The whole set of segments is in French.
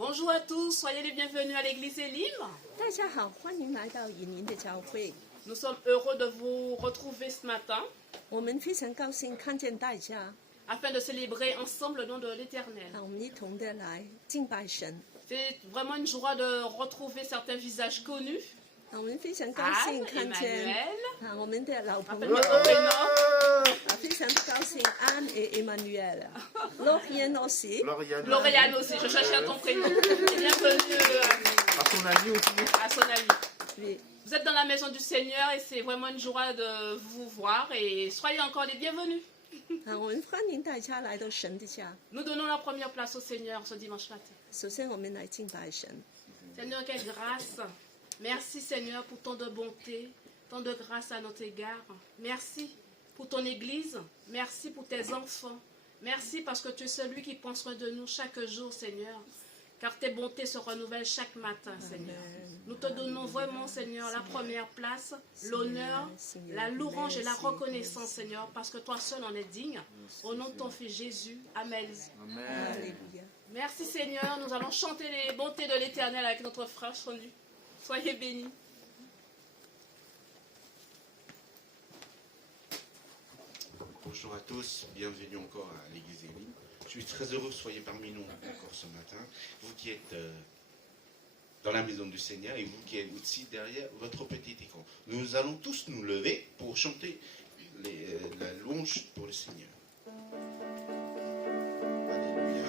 Bonjour à tous, soyez les bienvenus à l'église Elim. 大家好，欢迎来到以宁的教会。 Nous sommes heureux de vous retrouver ce matin 我们非常高兴看见大家， afin de célébrer ensemble le nom de l'Éternel. 让我们一同的来敬拜神。 C'est vraiment une joie de retrouver certains visages connus. 我们非常高 Anne, 兴看见 Emmanuel, 我们的老朋 appelle 友， votre prénom. 非常高兴 Anne et Emmanuel。Lauriane aussi。 Lauriane aussi, je cherchais à ton prénom. Et bienvenue À son ami aussi. à son ami. Oui. Vous êtes dans la maison du Seigneur et c'est vraiment une joie de vous voir et soyez encore les bienvenus. 我们欢迎大家来到神的家。 Nous donnons la première place au Seigneur ce dimanche matin. 首先，我们来敬拜神。 Seigneur, quelle grâce. Merci Seigneur pour tant de bonté, tant de grâce à notre égard. Merci pour ton Église. Merci pour tes enfants. Merci parce que tu es celui qui prend soin de nous chaque jour, Seigneur. Car tes bontés se renouvellent chaque matin, Seigneur. Nous te donnons vraiment, Seigneur, la première place, l'honneur, la louange et la reconnaissance, Seigneur, parce que toi seul en es digne. Au nom de ton Fils Jésus. Amen. Alléluia。 Merci Seigneur, nous allons chanter les bontés de l'Éternel avec notre frère Chonu. Soyez bénis. Bonjour à tous, bienvenue encore à l'église Elim. Je suis très heureux que vous soyez parmi nous encore ce matin. Vous qui êtes dans la maison du Seigneur et vous qui êtes aussi derrière votre petit écran. Nous allons tous nous lever pour chanter la louange pour le Seigneur. Alléluia.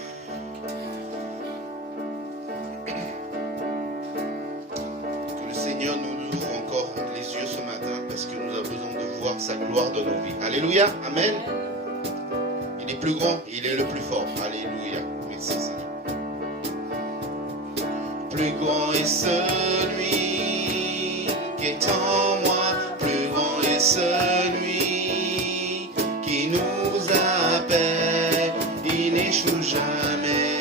Que le Seigneur nous ouvre encore les yeux ce matin parce que nous avons besoin de voir sa gloire dans nos vies. Alléluia, Amen. Il est plus grand, il est le plus fort. Alléluia. Merci Seigneur. Plus grand est celui qui est en moi. Plus grand est celui qui nous appelle. Il n'échoue jamais.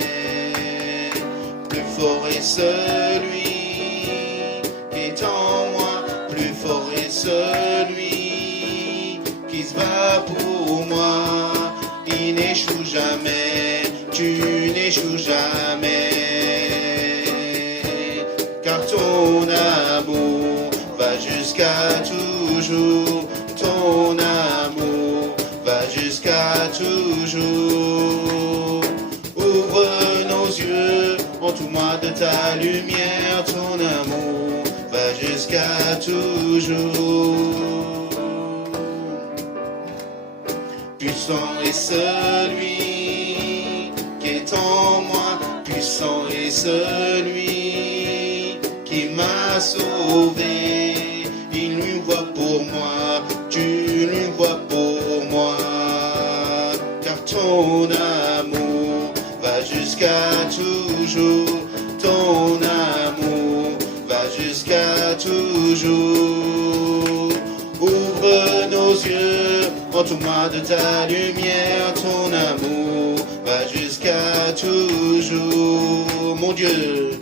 Plus fort est celui qui est en moi. Plus fort est celui qui se bat pour moi. Il n'échoue jamais, tu n'échoues jamais. Car ton amour va jusqu'à toujours. Ton amour va jusqu'à toujours. Ouvre nos yeux, entoure-moi de ta lumière. Ton amour va jusqu'à toujours. Puissant est celui qui est en moi, puissant est celui qui m'a sauvé. Il lui voit pour moi, tu lui vois pour moi, car ton amour va jusqu'à toujours, ton amour va jusqu'à toujours. Ouvre nos yeux, entoure-moi de ta lumière, ton amour va jusqu'à toujours. Mon Dieu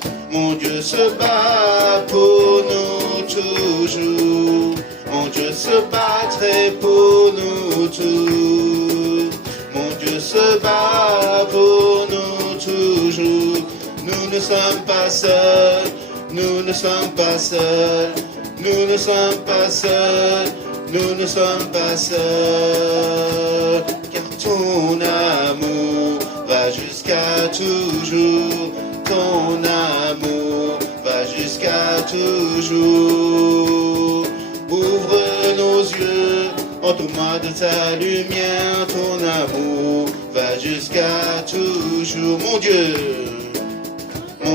se bat pour nous toujours. Mon Dieu se battrait pour nous tous. Mon Dieu se bat pour nous toujours. Nous ne sommes pas seuls, nous ne sommes pas seuls. Nous ne sommes pas seuls, nous ne sommes pas seuls, car ton amour va jusqu'à toujours, ton amour va jusqu'à toujours. Ouvre nos yeux, entoure-moi de ta lumière, ton amour va jusqu'à toujours. Mon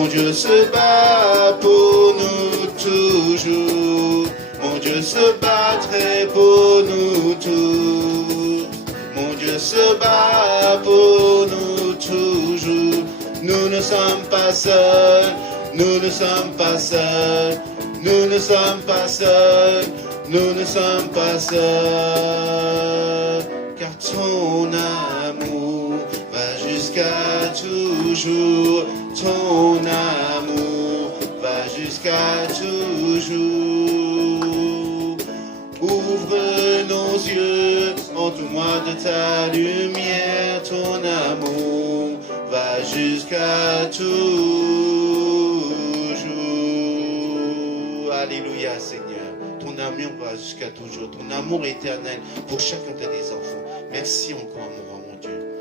Dieu se bat pour nous toujours. Mon Dieu se battrait pour nous tous. Mon Dieu se bat pour nous toujours. Nous ne sommes pas seuls. Nous ne sommes pas seuls. Nous ne sommes pas seuls. Nous ne sommes pas seuls. Car ton amour va jusqu'à toujours. Ton amour va jusqu'à toujours. Ouvre nos yeux, entoure-moi de ta lumière. Ton amour va jusqu'à toujours. Alléluia, Seigneur. Ton amour va jusqu'à toujours. Ton amour éternel pour chacun de tes enfants. Merci encore, mon roi, mon Dieu.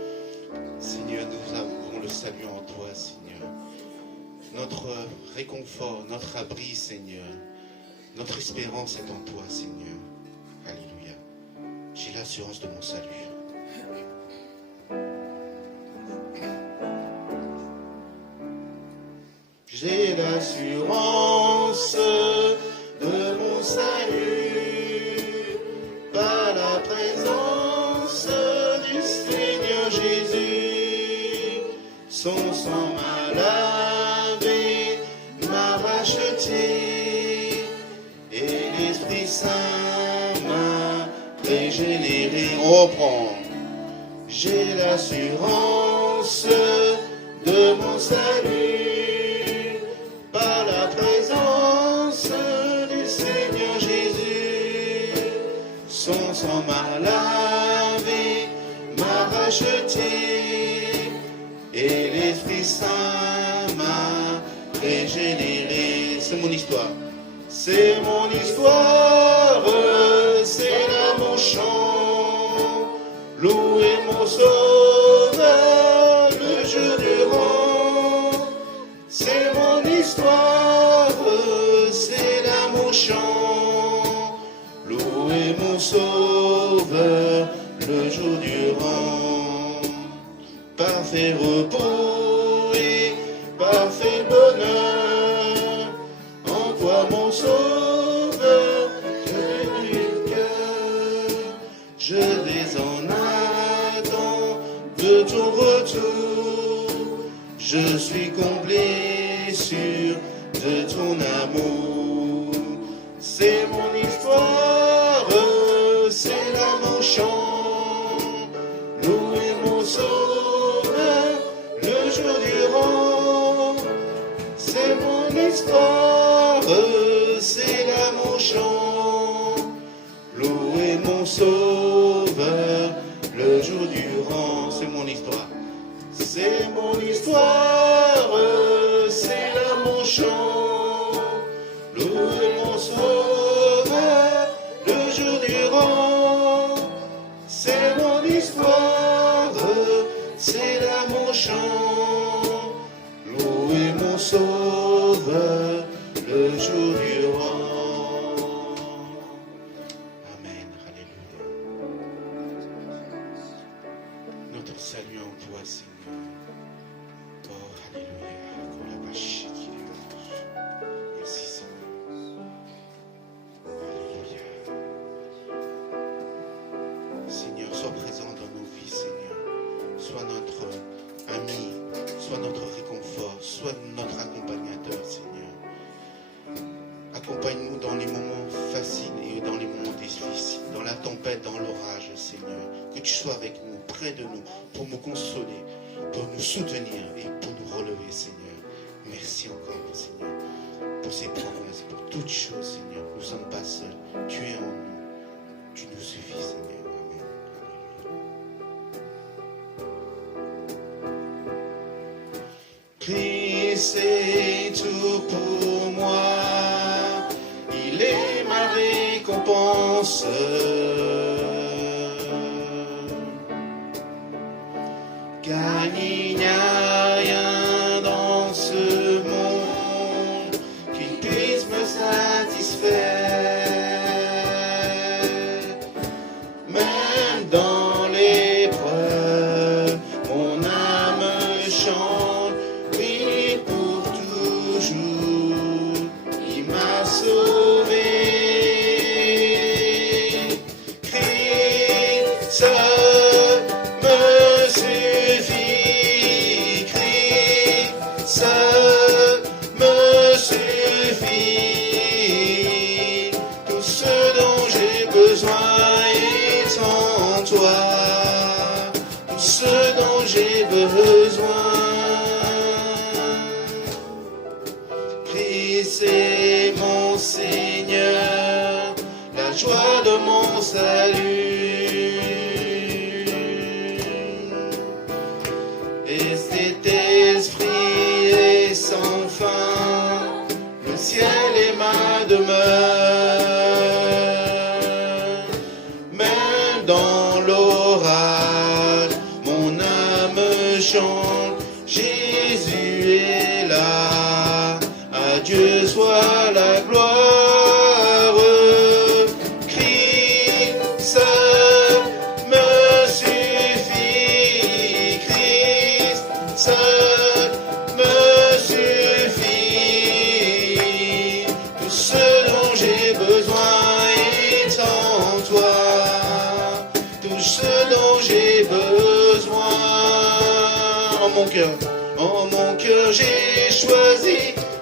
Seigneur, nous avons le salut en toi, Seigneur. Notre réconfort, notre abri, Seigneur. Notre espérance est en toi, Seigneur. Alléluia. J'ai l'assurance de mon salut. J'ai l'assurance de mon salut par la présence du Seigneur Jésus. Son sang m'a lavé, m'a racheté, et l'Esprit Saint m'a régénéré. On reprend. J'ai l'assurance de mon salut par la présence du Seigneur Jésus. Son sang m'a lavé, m'a racheté, et l'Esprit Saint m'a régénéré. C'est mon histoire. C'est mon histoire, c'est là mon chant. Louez mon sauveur le jour durant. C'est mon histoire, c'est là mon chant. Louez mon sauveur le jour durant. Parfait repos et parfait bonheur. En toi mon sauveur, je du cœur. Je vais en attendre de ton retour. Je suis comblé sûr de ton amour. C'est mon histoire, c'est là mon chant. Louez mon sauveur le jour durant. C'est mon histoire, c'est là mon chant. Louez mon sauveur le jour durant. C'est mon histoire. C'est mon histoire, c'est là mon chant. Louez mon sauveur le jour durant. C'est mon histoire, c'est là mon chant. Louez mon sauveur le jour durant. Amen, alléluia. Notre salut en toi, Seigneur. Oh, alléluia. Merci, Seigneur. Alléluia. Seigneur, sois présent dans nos vies, Seigneur. Sois notre ami, sois notre réconfort, sois notre accompagnateur, Seigneur. Accompagne-nous dans les moments faciles et dans les moments difficiles, dans la tempête, dans l'orage, Seigneur. Que tu sois avec nous, près de nous, pour nous consoler, pour nous soutenir et pour nous relever, Seigneur. Merci encore, Seigneur, pour ces promesses, pour toutes choses, Seigneur. Nous ne sommes pas seuls. Tu es en nous. Tu nous suffis, Seigneur. Amen. Christ est tout pour moi. Il est ma récompense. Car il n'y a rien dans ce monde qui puisse me satisfaire. Même dans l'épreuve, mon âme chante, oui pour toujours, il m'a sauvé. Christ me suffit, Christ me suffit. Tout ce dont j'ai besoin est en toi. Tout ce dont j'ai besoin. Christ est mon Seigneur, la joie de mon salut. Et cet esprit est sans fin, le ciel est ma demeure. choisi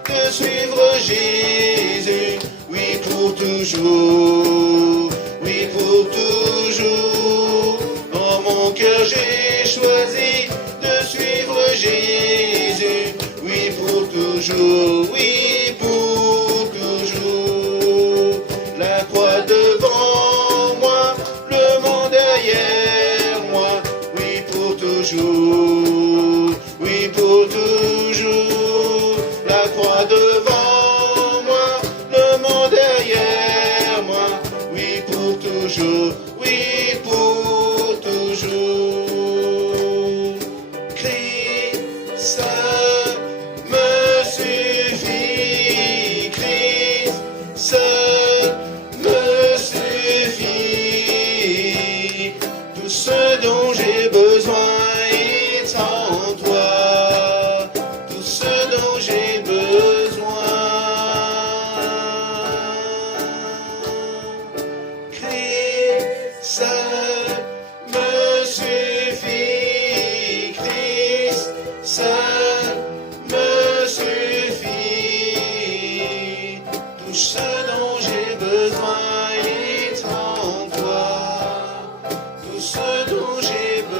de suivre Jésus, oui pour toujours, oui pour toujours. Dans mon cœur j'ai choisi de suivre Jésus, oui pour toujours, oui pour toujours. La croix devant moi, le monde derrière moi, oui pour toujours, oui pour toujours. La croix devant moi, le monde derrière moi, oui pour toujours, oui pour toujours. Christ me suffit, Christ seul me suffit. Tout ce dont j'ai besoin est en toi, tout ce dont j'ai besoin. Christ seul me suffit, Christ seul me suffit. Tout ce dont j'ai besoin est en toi, tout ce dont j'ai besoin.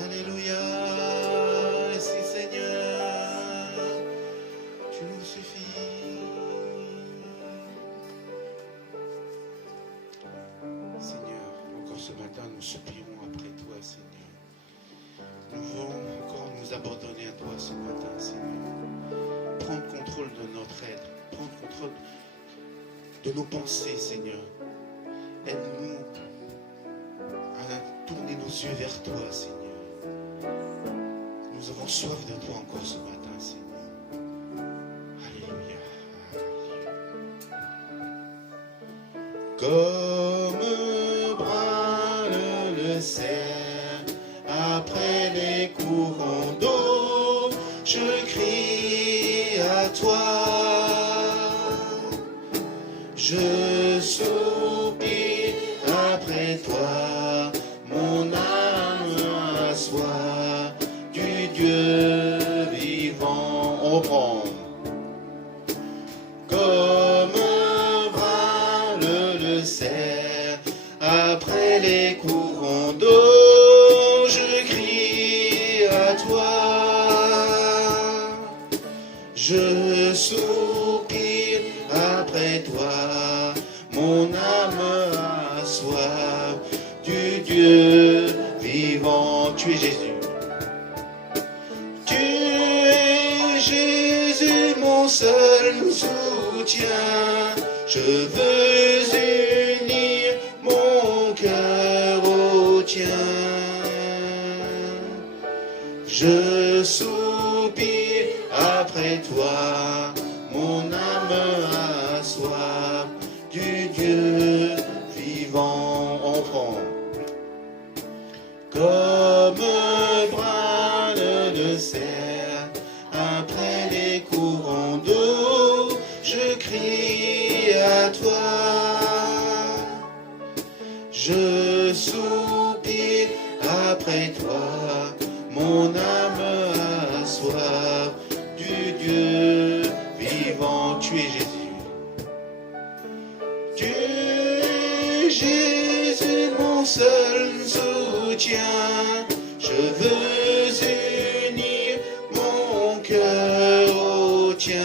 Alléluia, merci Seigneur, tu nous suffis. Seigneur, encore ce matin, nous supplions après toi, Seigneur. Nous voulons encore nous abandonner à toi ce matin, Seigneur. Prendre contrôle de notre être, prendre contrôle de nos pensées, Seigneur. Aide-nous à tourner nos yeux vers toi, Seigneur. Nous avons soif de toi encore ce matin, Seigneur. Alléluia. Comme brûle le cerf après les courants d'eau, je crie à toi. Je soupire après toi, mon âme a soif du Dieu vivant. On prend. Comme brûle le cerf après les courants d'eau, je crie à toi. Je soupire après toi, mon âme a soif du Dieu vivant. Tu es Jésus. Tu es Jésus, mon seul soutien. Je veux unir mon cœur au tien. Je soupire après toi, mon âme a soif du Dieu vivant. On prend. Comme brûle le cerf après les courants d'eau, je crie à toi. Je soupire après toi, mon âme a soif du Dieu vivant. Tu es Jésus. Tu es Jésus, mon seul soutien. Je veux unir mon cœur au tien.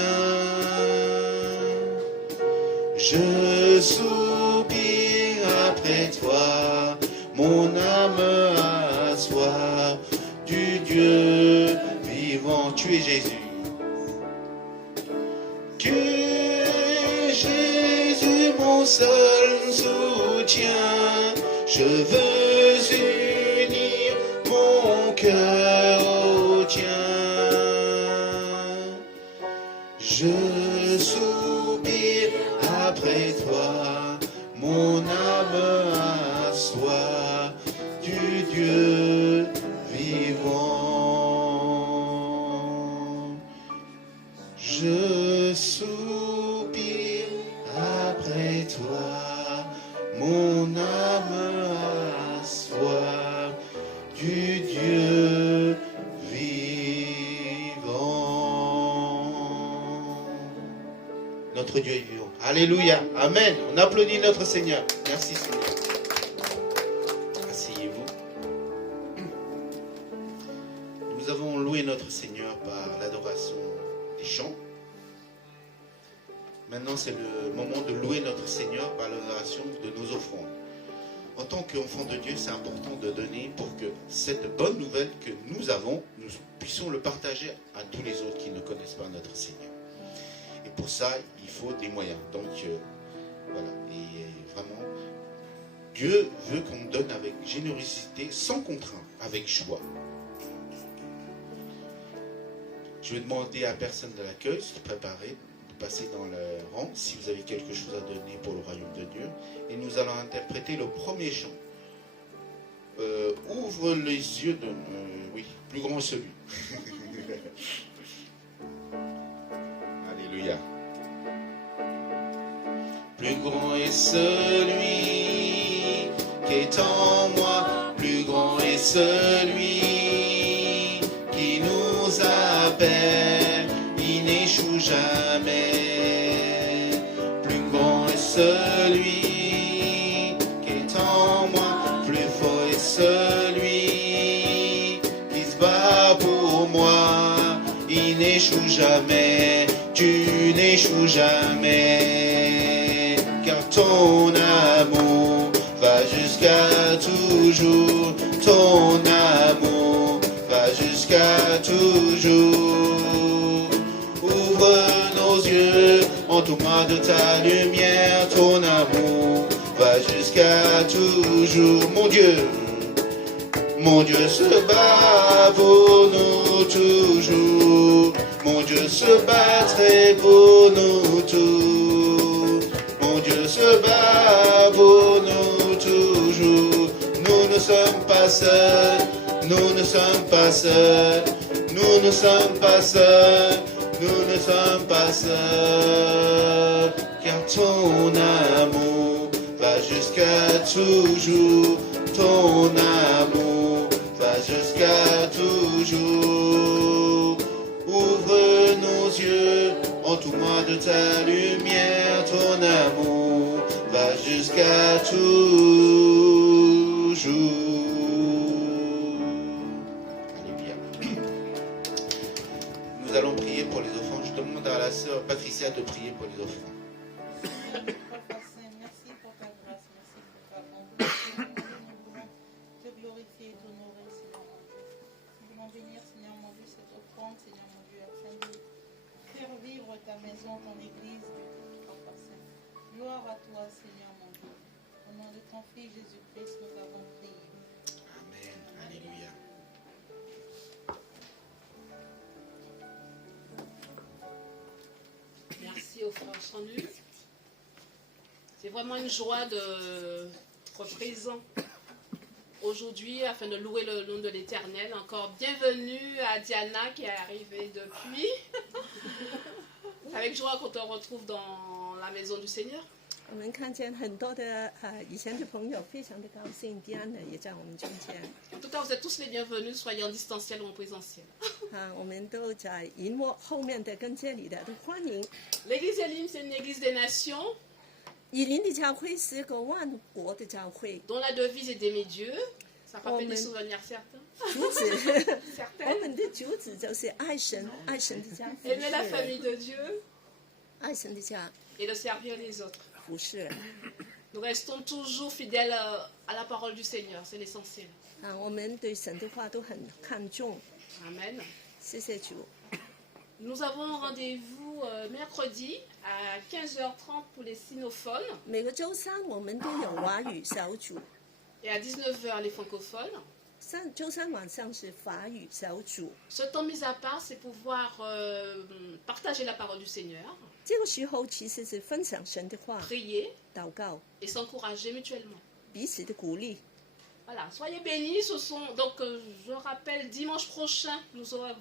Je soupire après toi, mon âme a soif du Dieu vivant. Tu es Jésus. Tu es Jésus, mon seul soutien. Je veux unir mon cœur au tien. Je soupire après toi, mon âme a soif du Dieu vivant. Je soupire après toi, mon âme a soif du Dieu vivant. Notre Dieu est vivant. Alléluia. Amen. On applaudit notre Seigneur. Merci Seigneur. Asseyez-vous. Nous avons loué notre Seigneur par l'adoration des chants. Maintenant, c'est le moment de louer notre Seigneur par l'adoration de nos offrandes. En tant qu'enfants de Dieu, c'est important de donner pour que cette bonne nouvelle que nous avons, nous puissions le partager à tous les autres qui ne connaissent pas notre Seigneur. Et pour ça, il faut des moyens. Donc, voilà. Et vraiment, Dieu veut qu'on donne avec générosité, sans contrainte, avec joie. Je vais demander à personne de l'accueil de se préparer, de passer dans le rang, si vous avez quelque chose à donner pour le royaume de Dieu. Et nous allons interpréter le premier chant. Ouvre les yeux de... oui, plus grand celui. Alléluia. Plus grand est celui qui est en moi. Plus grand est celui qui nous appelle. Il n'échoue jamais. Plus grand est celui qui est en moi. Plus fort est celui qui se bat pour moi. Il n'échoue jamais. Tu n'échoues jamais. Car ton amour va jusqu'à toujours. Ton amour va jusqu'à toujours. Ouvre nos yeux, entoure-moi de ta lumière. Ton amour va jusqu'à toujours. Mon Dieu se bat pour nous toujours. Mon Dieu se battrait pour nous tous. Mon Dieu se bat pour nous toujours. Nous ne sommes pas seuls. Nous ne sommes pas seuls. Nous ne sommes pas seuls. Nous ne sommes pas seuls. Car ton amour va jusqu'à toujours. Ton amour va jusqu'à toujours. Ouvre nos yeux, entoure-moi de ta lumière. Ton amour va jusqu'à toujours. Alléluia. Nous allons prier pour les offrandes. Je demande à la sœur Patricia de prier pour les offrandes. Papa Saint, merci pour ta grâce, merci pour ta bonté. Nous voulons te glorifier et t'honorer, Seigneur mon Dieu. Nous voulons bénir, Seigneur mon Dieu, cette offrande, Seigneur mon Dieu, afin de faire vivre ta maison, ton église, Papa Saint. Gloire à toi, Seigneur mon Dieu. Au nom de ton Fils Jésus-Christ, nous avons prié. Amen. Alléluia. Merci aux frères Chandu. C'est vraiment une joie d'être présent aujourd'hui afin de louer le nom de l'Éternel. Encore bienvenue à Diana qui est arrivée depuis. Avec joie qu'on te retrouve dans la maison du Seigneur. 我们看见很多的以前的朋友，非常的高兴，迪安呢也在我们中间。 En tout cas, vous êtes tous les bienvenus, soyez en distanciel ou en présentiel. 我们都在荧幕后面的跟这里的都欢迎。 L'église Elim, c'est une église des nations 以林的教会是个万国的教会， dont la devise est d'aimer Dieu. Ça rappelle des Amen. souvenirs certains. 主旨，我 Certains. 们的主旨就是爱神，爱神的家， Aimer la famille de Dieu 爱神的家， et de servir les autres. 服侍。 Nous restons toujours fidèles à la parole du Seigneur, c'est l'essentiel. 我们对神的话都很看重， Amen. 谢谢主。 Nous avons rendez-vous mercredi à 15h30 pour les sinophones 每个周三我们都有华语小组， et à 19h les francophones. 周三晚上是法语小组。 Ce temps mis à part, c'est pouvoir partager la parole du Seigneur, 这个时候其实是分享神的话， prier 祷告， et s'encourager mutuellement. 彼此的鼓励。 Voilà, soyez bénis. Donc, je rappelle, dimanche prochain, nous avons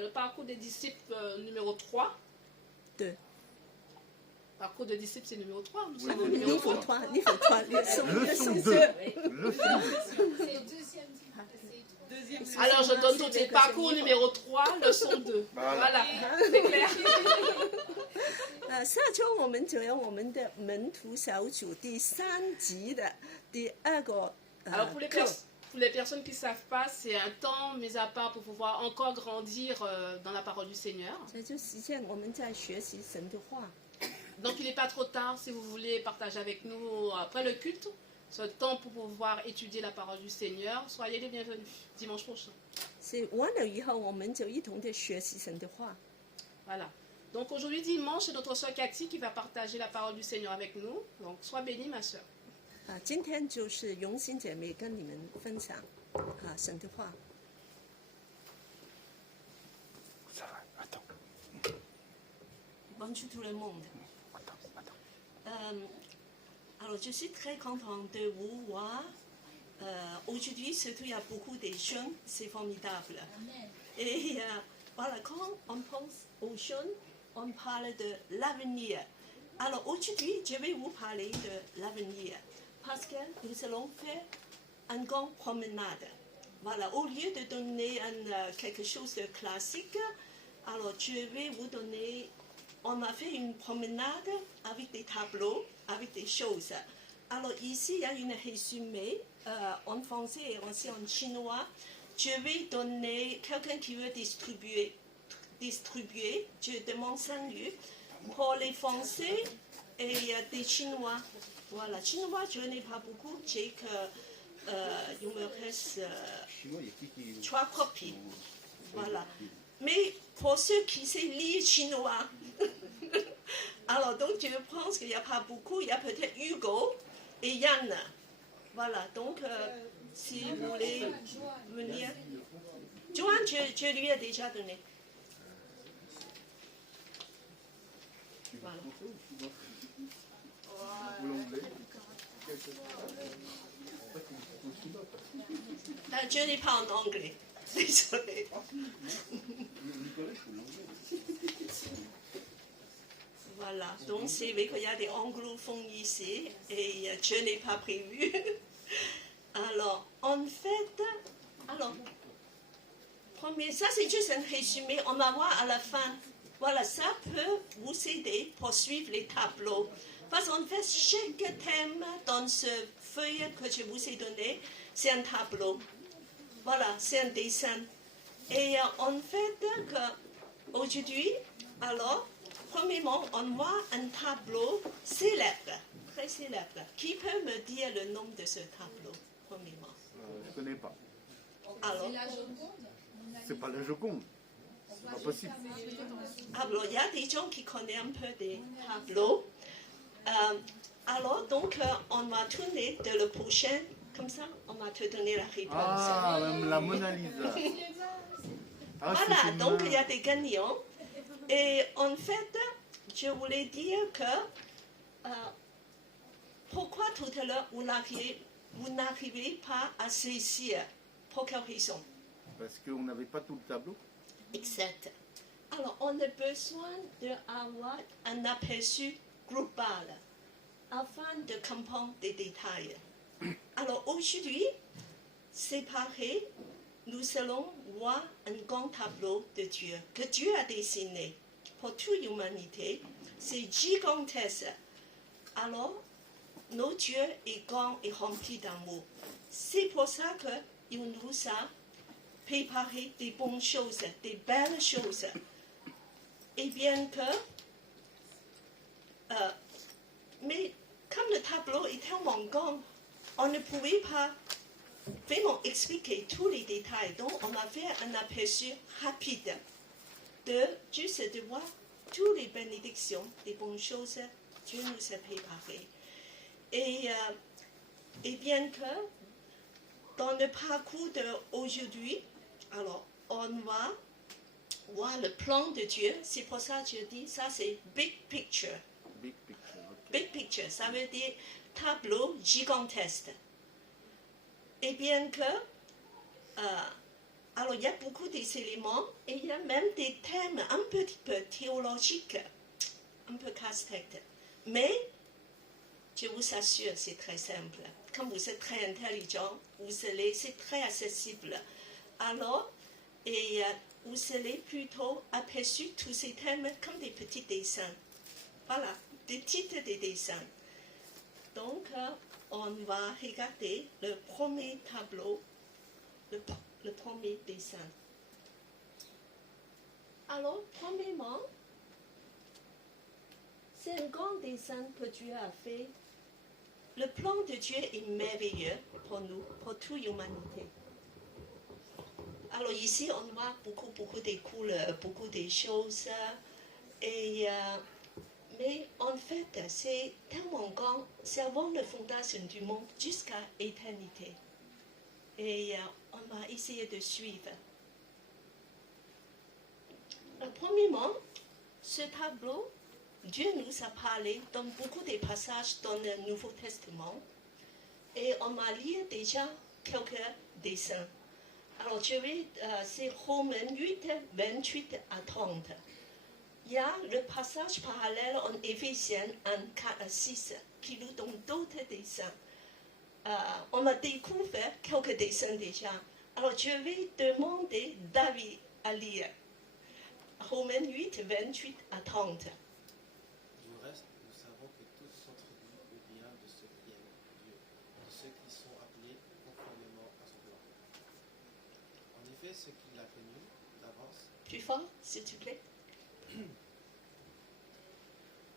le parcours des disciples numéro 3. 对， Parcours de disciples, c'est numéro 3. Nous sommes au 你 numéro 否 3. 团，你否团，你送 Leçon 2. Leçon 2. C'est le deuxième Alors je donne tout de suite. Parcours numéro 3, leçon 2. Voilà, c'est clair. 下周我们就有我们的门徒小组第3集的第2个 Alors pour les, 课。 pour les personnes qui ne savent pas, c'est un temps mis à part pour pouvoir encore grandir dans la parole du Seigneur. 这就实现我们在学习神的话。 Donc il n'est pas trop tard si vous voulez partager avec nous après le culte ce temps pour pouvoir étudier la parole du Seigneur. Soyez les bienvenus dimanche prochain. 是完了以后，我们就一同的学习神的话。 Voilà. Donc aujourd'hui dimanche, c'est notre soeur Cathy qui va partager la parole du Seigneur avec nous. Donc sois bénie ma soeur. 今天就是荣心姐妹跟你们分享神的话。 Ça va, attends. Bonjour tout le monde. Attends. Alors je suis très contente de vous voir. Aujourd'hui, surtout, il y a beaucoup de jeunes, c'est formidable. Et voilà, quand on pense aux jeunes, on parle de l'avenir. Alors aujourd'hui, je vais vous parler de l'avenir parce que nous allons faire une grande promenade. Voilà, au lieu de donner quelque chose de classique, alors je vais vous donner, on a fait une promenade avec des tableaux, avec des choses. Alors ici, il y a une résumé en français et aussi en chinois. Je vais donner quelqu'un qui veut distribuer. Je demande 5 lieux pour les Français et des Chinois. Voilà, Chinois, je n'ai pas beaucoup. J'ai que il me reste 3 copies. Voilà. Mais pour ceux qui savent lire chinois, alors donc je pense qu'il n'y a pas beaucoup. Il y a peut-être Hugo et Yann. Voilà, donc si vous voulez venir. Joanne, je lui ai déjà donné. Voilà. Je n'ai pas en anglais. Désolée. Voilà, donc c'est vrai qu'il y a des anglophones ici et je n'ai pas prévu. Alors, en fait, premier, ça c'est juste un résumé, on va voir à la fin. Voilà, ça peut vous aider pour suivre les tableaux. Parce qu'en fait, chaque thème dans ce feuille que je vous ai donné, c'est un tableau. Voilà, c'est un dessin. Et en fait, aujourd'hui, alors, premièrement, on voit un tableau célèbre, très célèbre. Qui peut me dire le nom de ce tableau, premièrement? Je connais pas. Alors, C'est pas la Joconde. C'est pas possible. alors, il y a des gens qui connaissent un peu des tableaux. Alors, donc, on va tourner de le prochain, comme ça, on va te donner la réponse. Ah, même la Mona Lisa. Ah, c'est Voilà, une donc main. il y a des gagnants. Et en fait, je voulais dire que pourquoi tout à l'heure vous n'arrivez pas à saisir? Pour quelle raison? Parce qu'on n'avait pas tout le tableau. Exact. Alors, on a besoin d'avoir un aperçu global afin de comprendre des détails. Alors, aujourd'hui, c'est pareil, nous allons voir un grand tableau de Dieu que Dieu a dessiné pour toute l'humanité. C'est gigantesque. Alors, notre Dieu est grand et rempli d'amour. C'est pour ça qu'il nous a préparé des bonnes choses, des belles choses. Et bien que, mais comme le tableau est tellement grand, on ne pouvait pas vraiment expliquer tous les détails. Donc, on a fait un aperçu rapide de juste de voir toutes les bénédictions, les bonnes choses que Dieu nous a préparées. Et bien que, dans le parcours d'aujourd'hui, alors, on va voir le plan de Dieu. C'est pour ça que je dis, ça c'est big picture. Big picture. ok. Big picture, ça veut dire tableau gigantesque. Et bien que, alors il y a beaucoup d'éléments et il y a même des thèmes un petit peu théologiques, un peu casse-tête. Mais, je vous assure, c'est très simple. Comme vous êtes très intelligent, c'est très accessible. Alors, et vous allez plutôt aperçu tous ces thèmes comme des petits dessins. Voilà, des titres des dessins. Donc, on va regarder le premier tableau, le premier dessin. Alors, premièrement, c'est un grand dessin que Dieu a fait. Le plan de Dieu est merveilleux pour nous, pour toute l'humanité. Alors ici, on voit beaucoup de couleurs, beaucoup de choses. Et, mais en fait, c'est tellement grand, c'est avant la fondation du monde jusqu'à l'éternité. Et on va essayer de suivre. Premièrement, ce tableau, Dieu nous a parlé dans beaucoup de passages dans le Nouveau Testament. Et on va lire déjà quelques dessins. Alors, c'est Romains 8, 28 à 30. Il y a le passage parallèle en Éphésiens 1, 4 à 6 qui nous donne d'autres dessins. On a découvert quelques dessins déjà. Alors, je vais demander David à lire Romains 8, 28 à 30. Du reste, nous savons que tous contribuent au bien de ceux qui aiment Dieu, de ceux qui sont appelés conformément à son plan. En effet, ce qu'il a connu d'avance. Plus fort, s'il te plaît.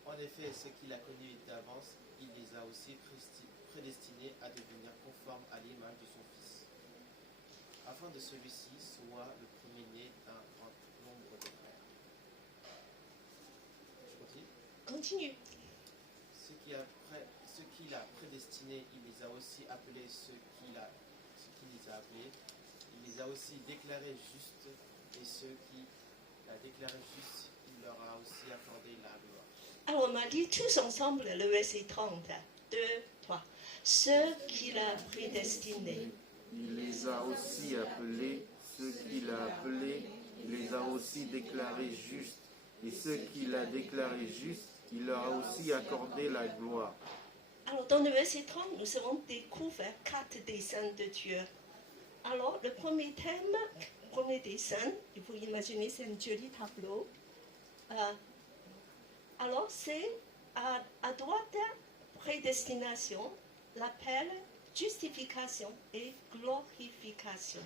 En effet, ce qu'il a connu d'avance, il les a aussi prédestinés à devenir conformes à l'image de son Fils, afin que celui-ci soit le premier-né d'un grand nombre de frères. Je continue. Continue. Ce qu'il a prédestiné, il les a aussi appelés. Ce qu'il les a appelés, il les a aussi déclarés justes. Et ceux qui l'a déclaré juste, il leur a aussi accordé la gloire. Alors, on va lire tous ensemble le verset 30. 2, 3. Ceux qu'il a prédestinés. Il les a aussi appelés, ceux qu'il a appelés, il les a aussi déclarés justes. Et ceux qu'il a déclarés justes, il leur a aussi accordé la gloire. Alors, dans le verset 30, nous avons découvert 4 dessins de Dieu. Alors, le premier thème, premier dessin, il faut imaginer, c'est un joli tableau. Alors, c'est à droite, prédestination, l'appel, justification et glorification.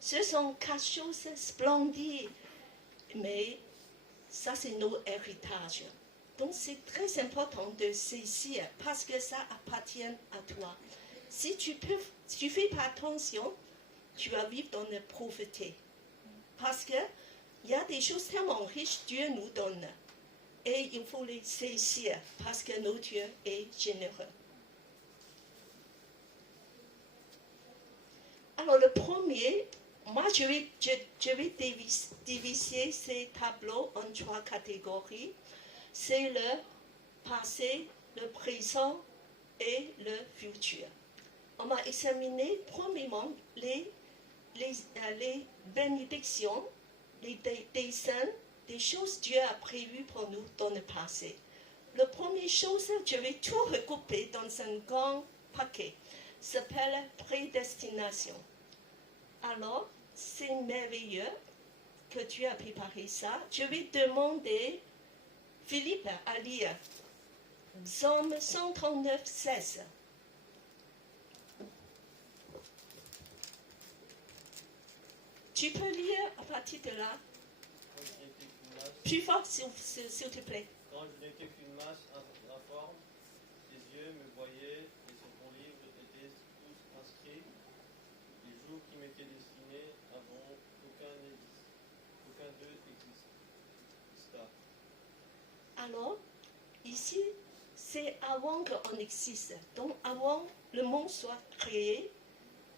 Ce sont 4 choses splendides, mais ça, c'est nos héritages. Donc, c'est très important de saisir parce que ça appartient à toi. Si tu ne fais pas attention, tu vas vivre dans la pauvreté. Parce qu'il y a des choses tellement riches, Dieu nous donne. Et il faut les saisir parce que notre Dieu est généreux. Alors le premier, moi je vais diviser ces tableaux en 3 catégories. C'est le passé, le présent et le futur. On va examiner premièrement les bénédictions, les dessins, des choses que Dieu a prévues pour nous dans le passé. La première chose, je vais tout regrouper dans un grand paquet. Ça s'appelle prédestination. Alors, c'est merveilleux que Dieu a préparé ça. Je vais demander Philippe à lire Psaume 139, 16. Tu peux lire à partir de là. Plus fort, s'il te plaît. Quand je n'étais qu'une masse informe, tes yeux me voyaient et sur ton livre étaient tous inscrits. Les jours qui m'étaient destinés avant aucun d'eux exista. Alors, ici, c'est avant qu'on existe. Donc, avant le monde soit créé,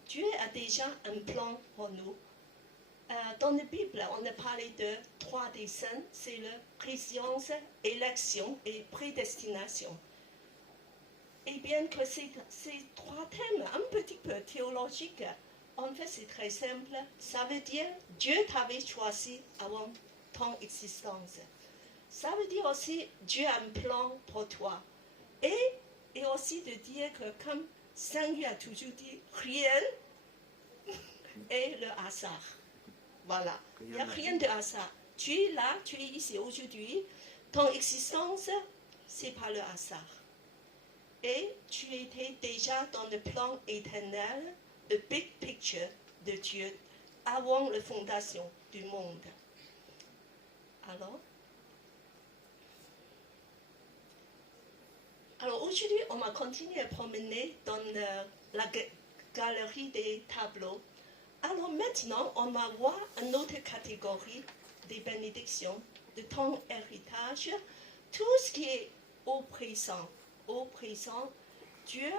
Dieu a déjà un plan pour nous. Dans la Bible, on a parlé de 3 dessins, c'est la préscience, élection et prédestination. Et bien que ces 3 thèmes un petit peu théologiques, en fait c'est très simple. Ça veut dire Dieu t'avait choisi avant ton existence. Ça veut dire aussi Dieu a un plan pour toi. Et aussi de dire que comme Seigneur a toujours dit, rien et le hasard. Voilà. Il n'y a rien de hasard. Tu es là, tu es ici aujourd'hui. Ton existence, c'est pas le hasard. Et tu étais déjà dans le plan éternel, le big picture de Dieu, avant la fondation du monde. Alors aujourd'hui, on va continuer à promener dans la galerie des tableaux. Alors maintenant, on va voir une autre catégorie des bénédictions de ton héritage. Tout ce qui est au présent, Dieu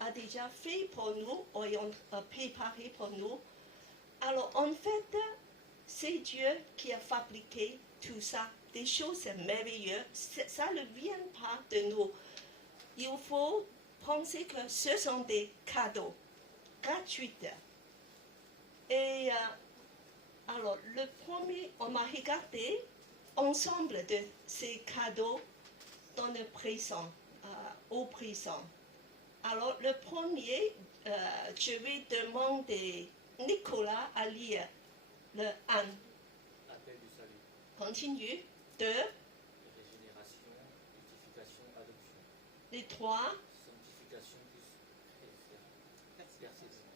a déjà fait pour nous, a préparé pour nous. Alors en fait, c'est Dieu qui a fabriqué tout ça, des choses merveilleuses. Ça ne vient pas de nous. Il faut penser que ce sont des cadeaux gratuits. Et alors, le premier, on va regarder ensemble de ces cadeaux dans le présent, au présent. Alors, le premier, je vais demander Nicolas à lire le 1. Appel du salut. Continue. 2. Régénération, justification, adoption. Les 3. Sanctification plus persévérance.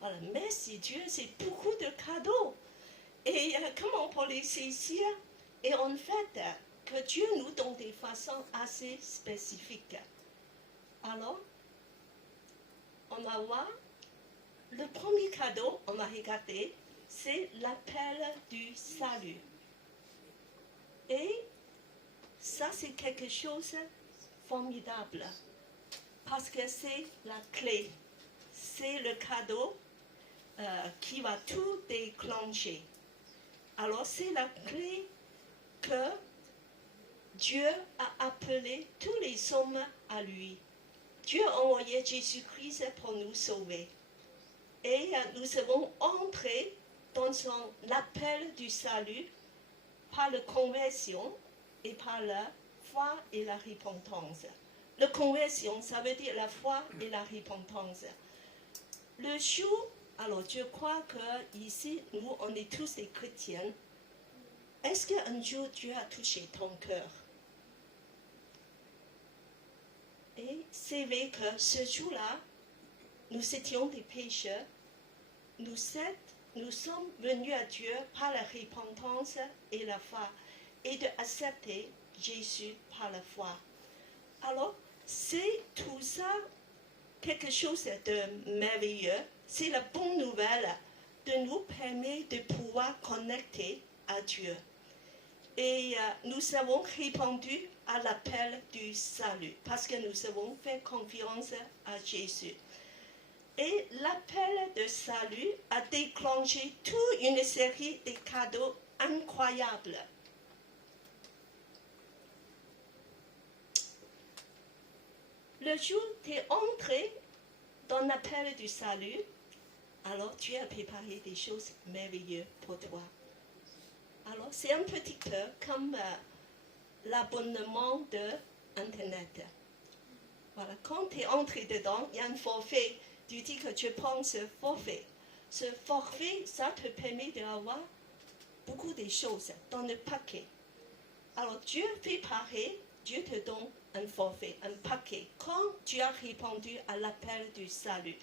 Voilà, merci Dieu, c'est beaucoup de cadeaux. Et comment on peut les saisir? Et en fait, que Dieu nous donne des façons assez spécifiques. Alors, on va voir, le premier cadeau, on va regarder, c'est l'appel du salut. Et ça, c'est quelque chose de formidable, parce que c'est la clé, c'est le cadeau qui va tout déclencher. Alors, c'est la clé que Dieu a appelé tous les hommes à lui. Dieu a envoyé Jésus-Christ pour nous sauver. Et nous avons entré dans son appel du salut par la conversion et par la foi et la repentance. La conversion, ça veut dire la foi et la repentance. Le jour, alors je crois que ici, nous, on est tous des chrétiens. Est-ce qu'un jour, Dieu a touché ton cœur? Et c'est vrai que ce jour-là, nous étions des pécheurs. Nous sommes venus à Dieu par la repentance et la foi, et d'accepter Jésus par la foi. Alors, c'est tout ça quelque chose de merveilleux. C'est la bonne nouvelle de nous permettre de pouvoir connecter à Dieu. Et nous avons répondu à l'appel du salut parce que nous avons fait confiance à Jésus. Et l'appel de salut a déclenché toute une série de cadeaux incroyables. Le jour où tu es entré dans l'appel du salut, alors Dieu a préparé des choses merveilleuses pour toi. Alors, c'est un petit peu comme l'abonnement d'Internet. Voilà, quand tu es entré dedans, il y a un forfait. Tu dis que tu prends ce forfait. Ce forfait, ça te permet d'avoir beaucoup de choses dans le paquet. Alors, Dieu fait pareil, Dieu te donne un forfait, un paquet, quand tu as répondu à l'appel du salut.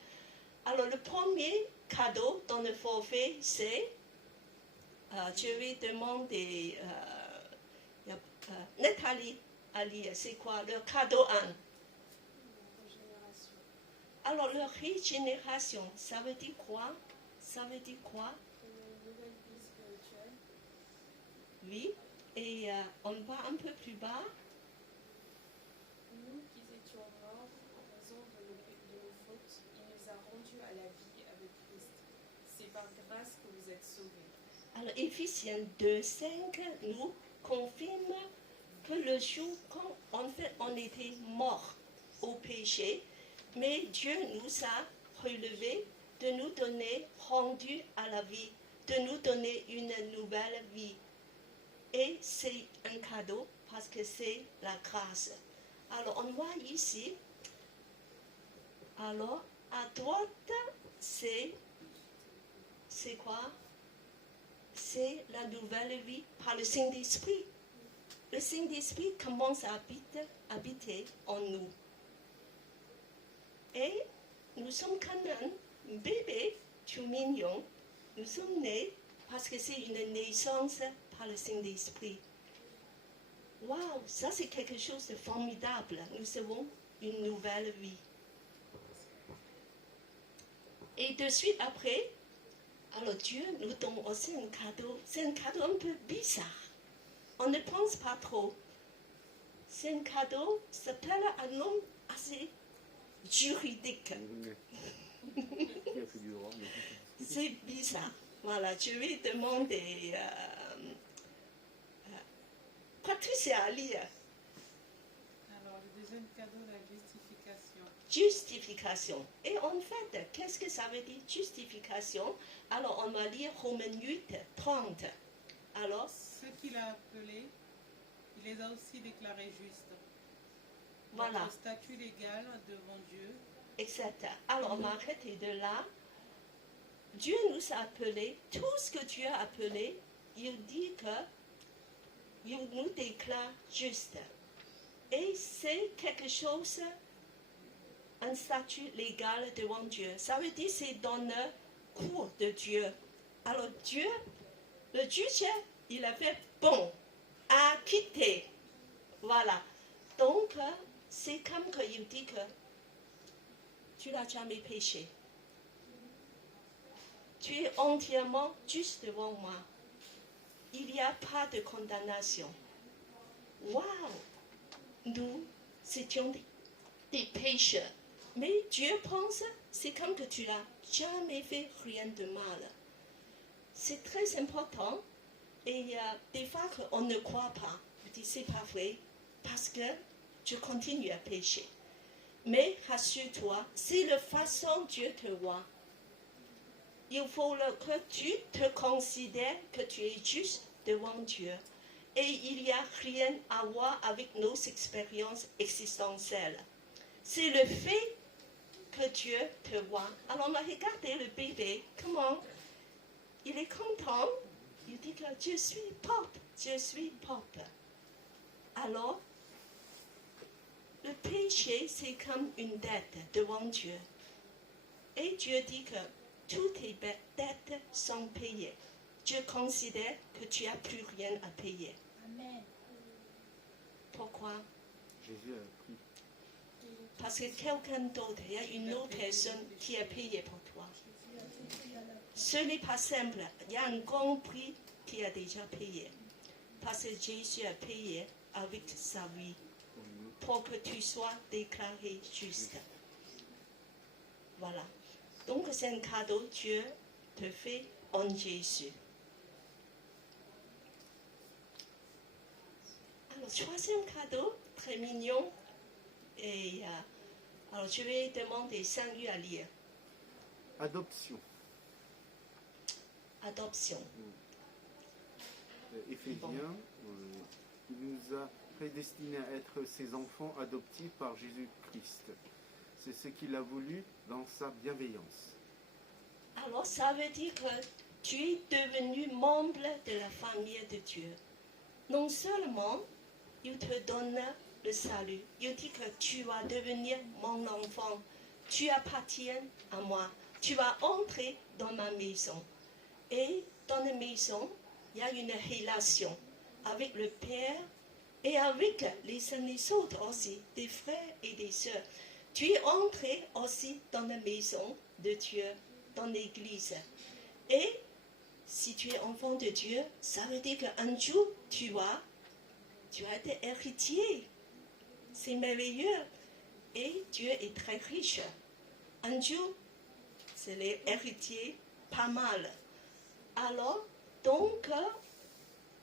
Alors, le premier cadeau dans le forfait, c'est je vais demander Nathalie à lire, c'est quoi le cadeau 1? Alors, la régénération, ça veut dire quoi? Ça veut dire quoi? Une nouvelle vie spirituelle. Oui, et on va un peu plus bas. Nous qui étions morts en raison de nos fautes, il nous a rendus à la vie avec Christ. C'est par grâce que vous êtes sauvés. Alors, Éphésiens 2:5 nous confirme que le jour quand en fait on était mort au péché, mais Dieu nous a relevés de nous donner, rendu à la vie, de nous donner une nouvelle vie. Et c'est un cadeau parce que c'est la grâce. Alors, on voit ici, alors à droite, c'est c'est quoi? C'est la nouvelle vie par le Saint-Esprit. Le Saint-Esprit commence à habiter en nous. Et nous sommes comme un bébé tout mignon. Nous sommes nés parce que c'est une naissance par le Saint-Esprit. Waouh, ça c'est quelque chose de formidable. Nous avons une nouvelle vie. Et de suite après, alors Dieu nous donne aussi un cadeau. C'est un cadeau un peu bizarre. On ne pense pas trop. C'est un cadeau, ça s'appelle un nom assez juridique. C'est bizarre. Voilà, je vais demander Patricia à lire. Alors, le deuxième cadeau, la justification. Justification. Et en fait, qu'est-ce que ça veut dire justification? Alors, on va lire Romains 8, 30. Alors, Ceux qu'il a appelés, il les a aussi déclarés justes. voilà, Notre statut légal devant Dieu. etc. Alors, on va arrêter de là. Dieu nous a appelés, tout ce que Dieu a appelé, il dit que il nous déclare juste. Et c'est quelque chose, un statut légal devant Dieu. Ça veut dire que c'est dans le cours de Dieu. Alors Dieu, le juge, il a fait bon, acquitté. Voilà. Donc, c'est comme qu'il dit que tu n'as jamais péché. Tu es entièrement juste devant moi. Il n'y a pas de condamnation. Waouh! Nous étions des pécheurs. Mais Dieu pense, c'est comme que tu n'as jamais fait rien de mal. C'est très important. Et des fois qu'on ne croit pas. On dit, c'est pas vrai. Parce que je continue à pécher. Mais rassure-toi, c'est la façon dont Dieu te voit. Il faut que tu te considères que tu es juste devant Dieu. Et il n'y a rien à voir avec nos expériences existentielles. C'est le fait que Dieu te voit. Alors on a regardé le bébé, comment il est content. Il dit que je suis pop, je suis pop. Alors, le péché, c'est comme une dette devant Dieu. Et Dieu dit que toutes tes dettes sont payées. Dieu considère que tu n'as plus rien à payer. Amen. Pourquoi? Jésus a pris. Parce que quelqu'un d'autre, il y a une autre personne qui a payé pour toi. Ce n'est pas simple. Il y a un grand prix qui a déjà payé. Parce que Jésus a payé avec sa vie pour que tu sois déclaré juste. Voilà. Donc c'est un cadeau que Dieu te fait en Jésus. Alors, troisième cadeau, très mignon. Et alors je vais demander Saint-Louis à lire. Adoption. Adoption. Éphésiens, il nous a prédestinés à être ses enfants adoptés par Jésus-Christ. C'est ce qu'il a voulu dans sa bienveillance. Alors ça veut dire que tu es devenu membre de la famille de Dieu. Non seulement il te donne le salut, il dit que tu vas devenir mon enfant, tu appartiens à moi, tu vas entrer dans ma maison. Et dans la maison, il y a une relation avec le Père et avec les uns et les autres aussi, des frères et des sœurs. Tu es entré aussi dans la maison de Dieu, dans l'église. Et si tu es enfant de Dieu, ça veut dire qu'un jour, tu as été héritier. C'est merveilleux. Et Dieu est très riche. Un jour, c'est les héritiers, pas mal. Alors, donc,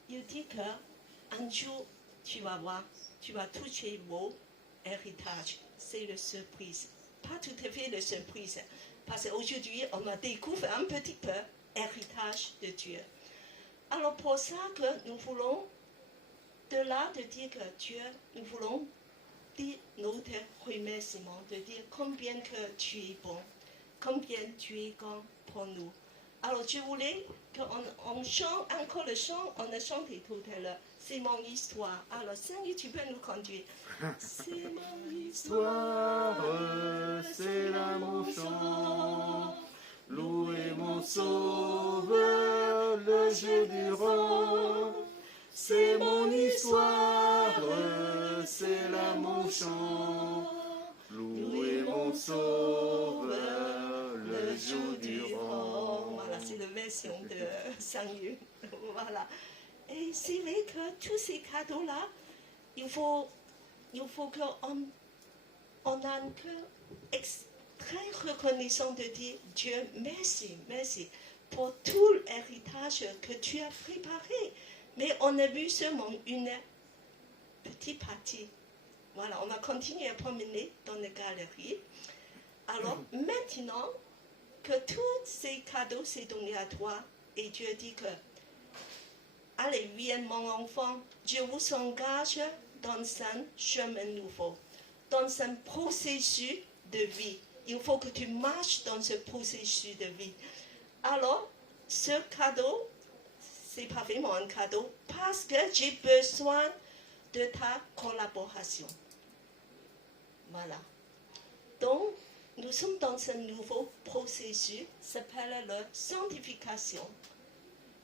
il dit qu'un jour, tu vas voir, tu vas toucher vos héritages. C'est la surprise. Pas tout à fait la surprise. Parce qu'aujourd'hui, on a découvert un petit peu l'héritage de Dieu. Alors, pour ça que nous voulons, de là de dire que Dieu, nous voulons dire notre remerciement, de dire combien que tu es bon, combien tu es grand pour nous. Alors, je voulais qu'on chante encore le chant, on a chanté tout à l'heure. C'est mon histoire. Alors, Seigneur, tu peux nous conduire. C'est mon histoire, c'est là mon chant. Louez mon sauveur, le jeu du rang. C'est mon histoire, c'est là mon chant. Louez mon sauveur, le jeu du rang. Voilà, c'est la version de Seigneur. Voilà. Et c'est vrai que tous ces cadeaux-là, il faut qu'on a un cœur très reconnaissant de dire Dieu, merci, merci pour tout l'héritage que tu as préparé. Mais on a vu seulement une petite partie. Voilà, on va continuer à promener dans la galerie. Alors, maintenant que tous ces cadeaux sont donnés à toi, et Dieu dit que, allez, viens mon enfant, je vous engage dans un chemin nouveau, dans un processus de vie. Il faut que tu marches dans ce processus de vie. Alors, ce cadeau, c'est pas vraiment un cadeau, parce que j'ai besoin de ta collaboration. Voilà. Donc, nous sommes dans un nouveau processus, s'appelle la sanctification.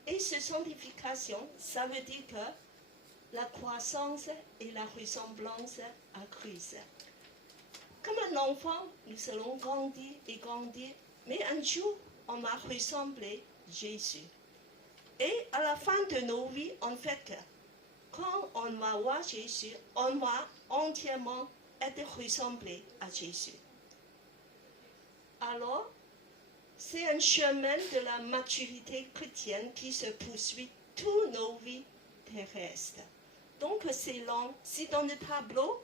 Et cette sanctification, ça veut dire que la croissance et la ressemblance accruissent. Comme un enfant, nous allons grandir et grandir, mais un jour, on va ressembler à Jésus. Et à la fin de nos vies, en fait, quand on va voir Jésus, on va entièrement être ressemblé à Jésus. Alors, c'est un chemin de la maturité chrétienne qui se poursuit toutes nos vies terrestres. Donc, c'est long. Si dans le tableau,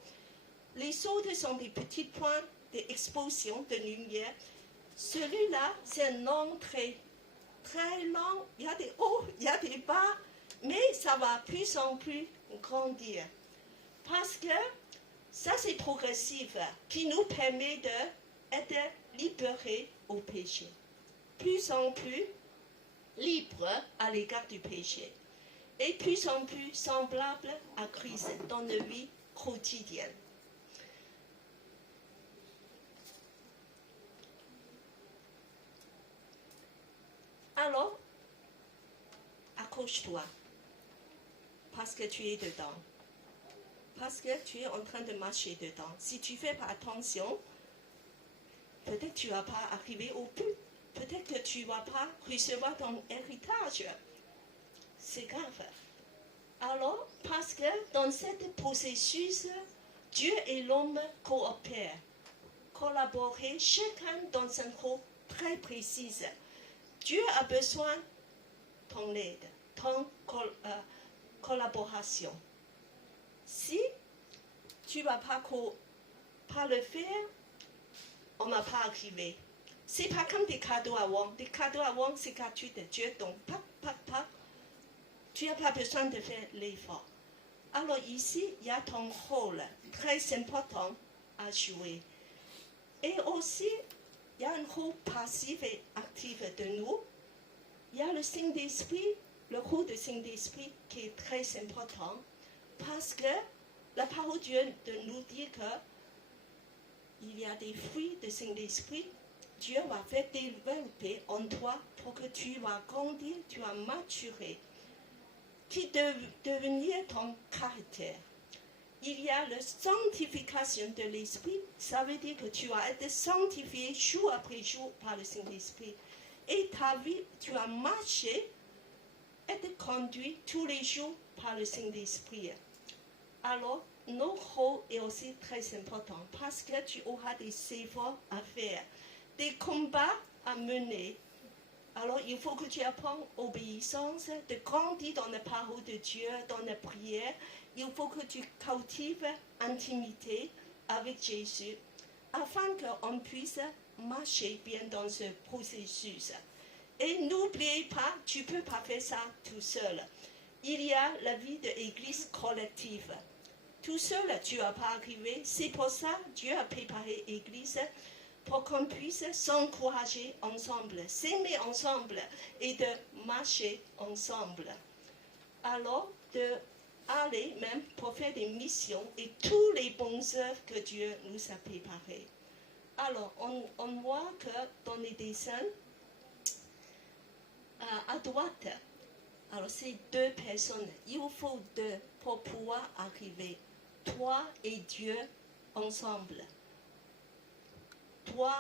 les autres sont des petits points d'exposition de lumière, celui-là, c'est un long trait. Très long, il y a des hauts, il y a des bas, mais ça va plus en plus grandir. Parce que ça, c'est progressif, qui nous permet d'être libérés au péché. Plus en plus libre à l'égard du péché. Et plus en plus semblable à Christ dans la vie quotidienne. Alors, accroche-toi, parce que tu es dedans, parce que tu es en train de marcher dedans. Si tu ne fais pas attention, peut-être que tu ne vas pas arriver au but, peut-être que tu ne vas pas recevoir ton héritage. C'est grave. Alors, parce que dans ce processus, Dieu et l'homme coopèrent, collaborer chacun dans un rôle très précis. Dieu a besoin de ton aide, ton collaboration. Si tu ne vas pas le faire, on ne va pas arriver. Ce n'est pas comme des cadeaux avant. Des cadeaux avant, c'est gratuit. Dieu donne, pac. Tu n'as pas besoin de faire l'effort. Alors ici, il y a ton rôle très important à jouer. Et aussi, il y a un rôle passif et actif de nous. Il y a le Saint-Esprit, le rôle du Saint-Esprit qui est très important parce que la parole de Dieu nous dit qu'il y a des fruits du Saint-Esprit. Dieu va faire développer en toi pour que tu vas grandir, tu vas maturer, qui devenir ton caractère. Il y a la sanctification de l'esprit, ça veut dire que tu vas être sanctifié jour après jour par le Saint-Esprit. Et ta vie, tu vas marcher, être conduit tous les jours par le Saint-Esprit. Alors, notre rôle est aussi très important parce que tu auras des efforts à faire, des combats à mener. Alors, il faut que tu apprennes obéissance, de grandir dans la parole de Dieu, dans la prière. Il faut que tu cultives intimité avec Jésus afin qu'on puisse marcher bien dans ce processus. Et n'oubliez pas, tu ne peux pas faire ça tout seul. Il y a la vie de l'église collective. Tout seul, tu ne vas pas arriver. C'est pour ça que Dieu a préparé l'église pour qu'on puisse s'encourager ensemble, s'aimer ensemble et de marcher ensemble. Alors, d'aller même pour faire des missions et tous les bonnes œuvres que Dieu nous a préparées. Alors, on voit que dans les dessins, à droite, alors c'est 2 personnes. Il faut 2 pour pouvoir arriver. Toi et Dieu ensemble. Toi,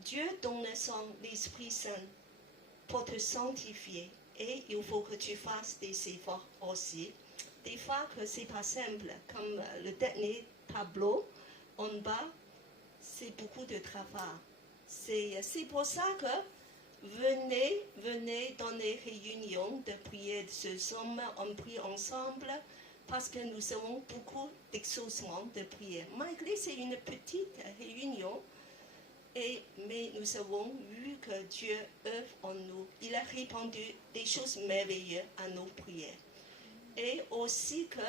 Dieu donne son Esprit Saint pour te sanctifier. Et il faut que tu fasses des efforts aussi. Des fois que c'est pas simple, comme le dernier tableau en bas, c'est beaucoup de travail. C'est pour ça que venez dans les réunions de prière de ce somme, on prie ensemble, parce que nous avons beaucoup d'exaucements de prière. Malgré c'est une petite réunion, mais nous avons vu que Dieu œuvre en nous. Il a répandu des choses merveilleuses à nos prières. Et aussi que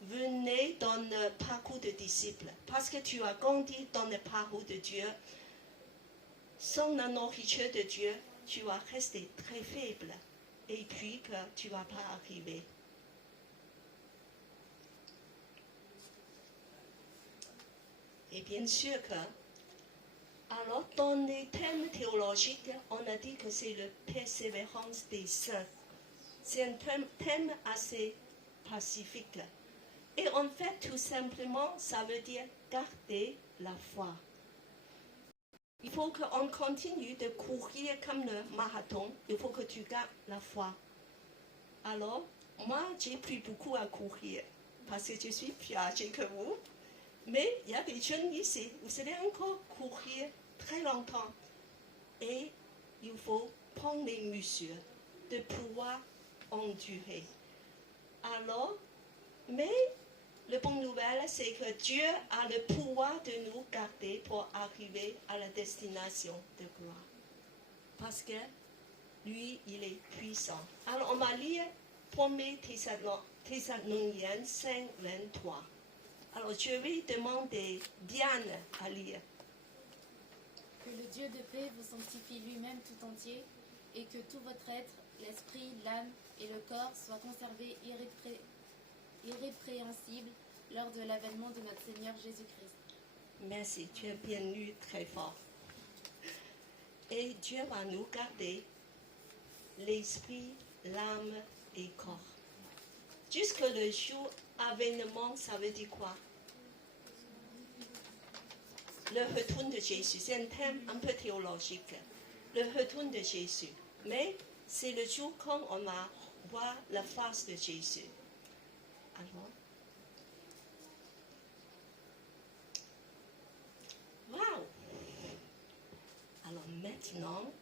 venez dans le parcours de disciples, parce que tu as grandi dans le parcours de Dieu. Sans la nourriture de Dieu, tu vas rester très faible et puis que tu ne vas pas arriver. Et bien sûr que, alors dans les thèmes théologiques, on a dit que c'est la persévérance des saints. C'est un thème assez pacifique. Et en fait, tout simplement, ça veut dire garder la foi. Il faut qu'on continue de courir comme le marathon. Il faut que tu gardes la foi. Alors, moi, j'ai pris beaucoup à courir parce que je suis plus âgée que vous. Mais il y a des jeunes ici. Vous allez encore courir très longtemps. Et il faut prendre les mesures de pouvoir endurer. Alors, mais la bonne nouvelle, c'est que Dieu a le pouvoir de nous garder pour arriver à la destination de gloire. Parce que lui, il est puissant. Alors, on va lire 1 Thessaloniciens 5, 23. Alors, je vais demander Diane à lire. Que le Dieu de paix vous sanctifie lui-même tout entier, et que tout votre être, l'esprit, l'âme et le corps soient conservés irrépréhensibles lors de l'avènement de notre Seigneur Jésus-Christ. Merci, tu as bien lu très fort. Et Dieu va nous garder l'esprit, l'âme et le corps. Jusque le jour avènement, ça veut dire quoi? Le retour de Jésus, c'est un thème un peu théologique. Le retour de Jésus. Mais c'est le jour quand on va voir la face de Jésus. Alors, wow! Alors maintenant,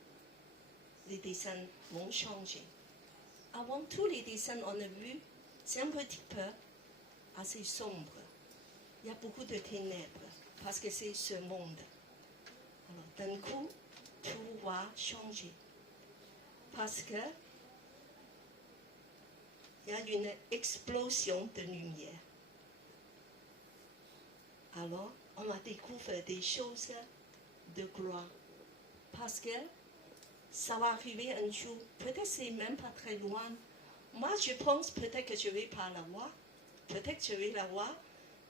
les dessins vont changer. Avant tous les dessins, on a vu, c'est un petit peu assez sombre. Il y a beaucoup de ténèbres parce que c'est ce monde. Alors d'un coup, tout va changer. Parce que il y a une explosion de lumière. Alors, on va découvrir des choses de gloire. Parce que ça va arriver un jour, peut-être c'est même pas très loin. Moi, je pense peut-être que je vais pas la voir. Peut-être que je vais la voir.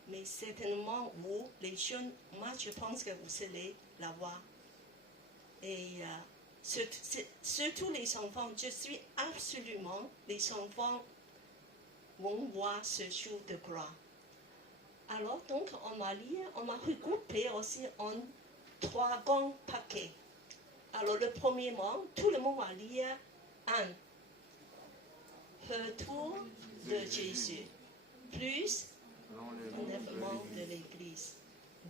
Mais certainement, vous, les jeunes, moi, je pense que vous allez la voir. Et surtout les enfants, je suis absolument, les enfants vont voir ce jour de gloire. Alors, donc, on va lire, on va regrouper aussi en 3 grands paquets. Alors, le premier mot, tout le monde va lire 1. Retour de Jésus. Plus l'enlèvement de l'Église.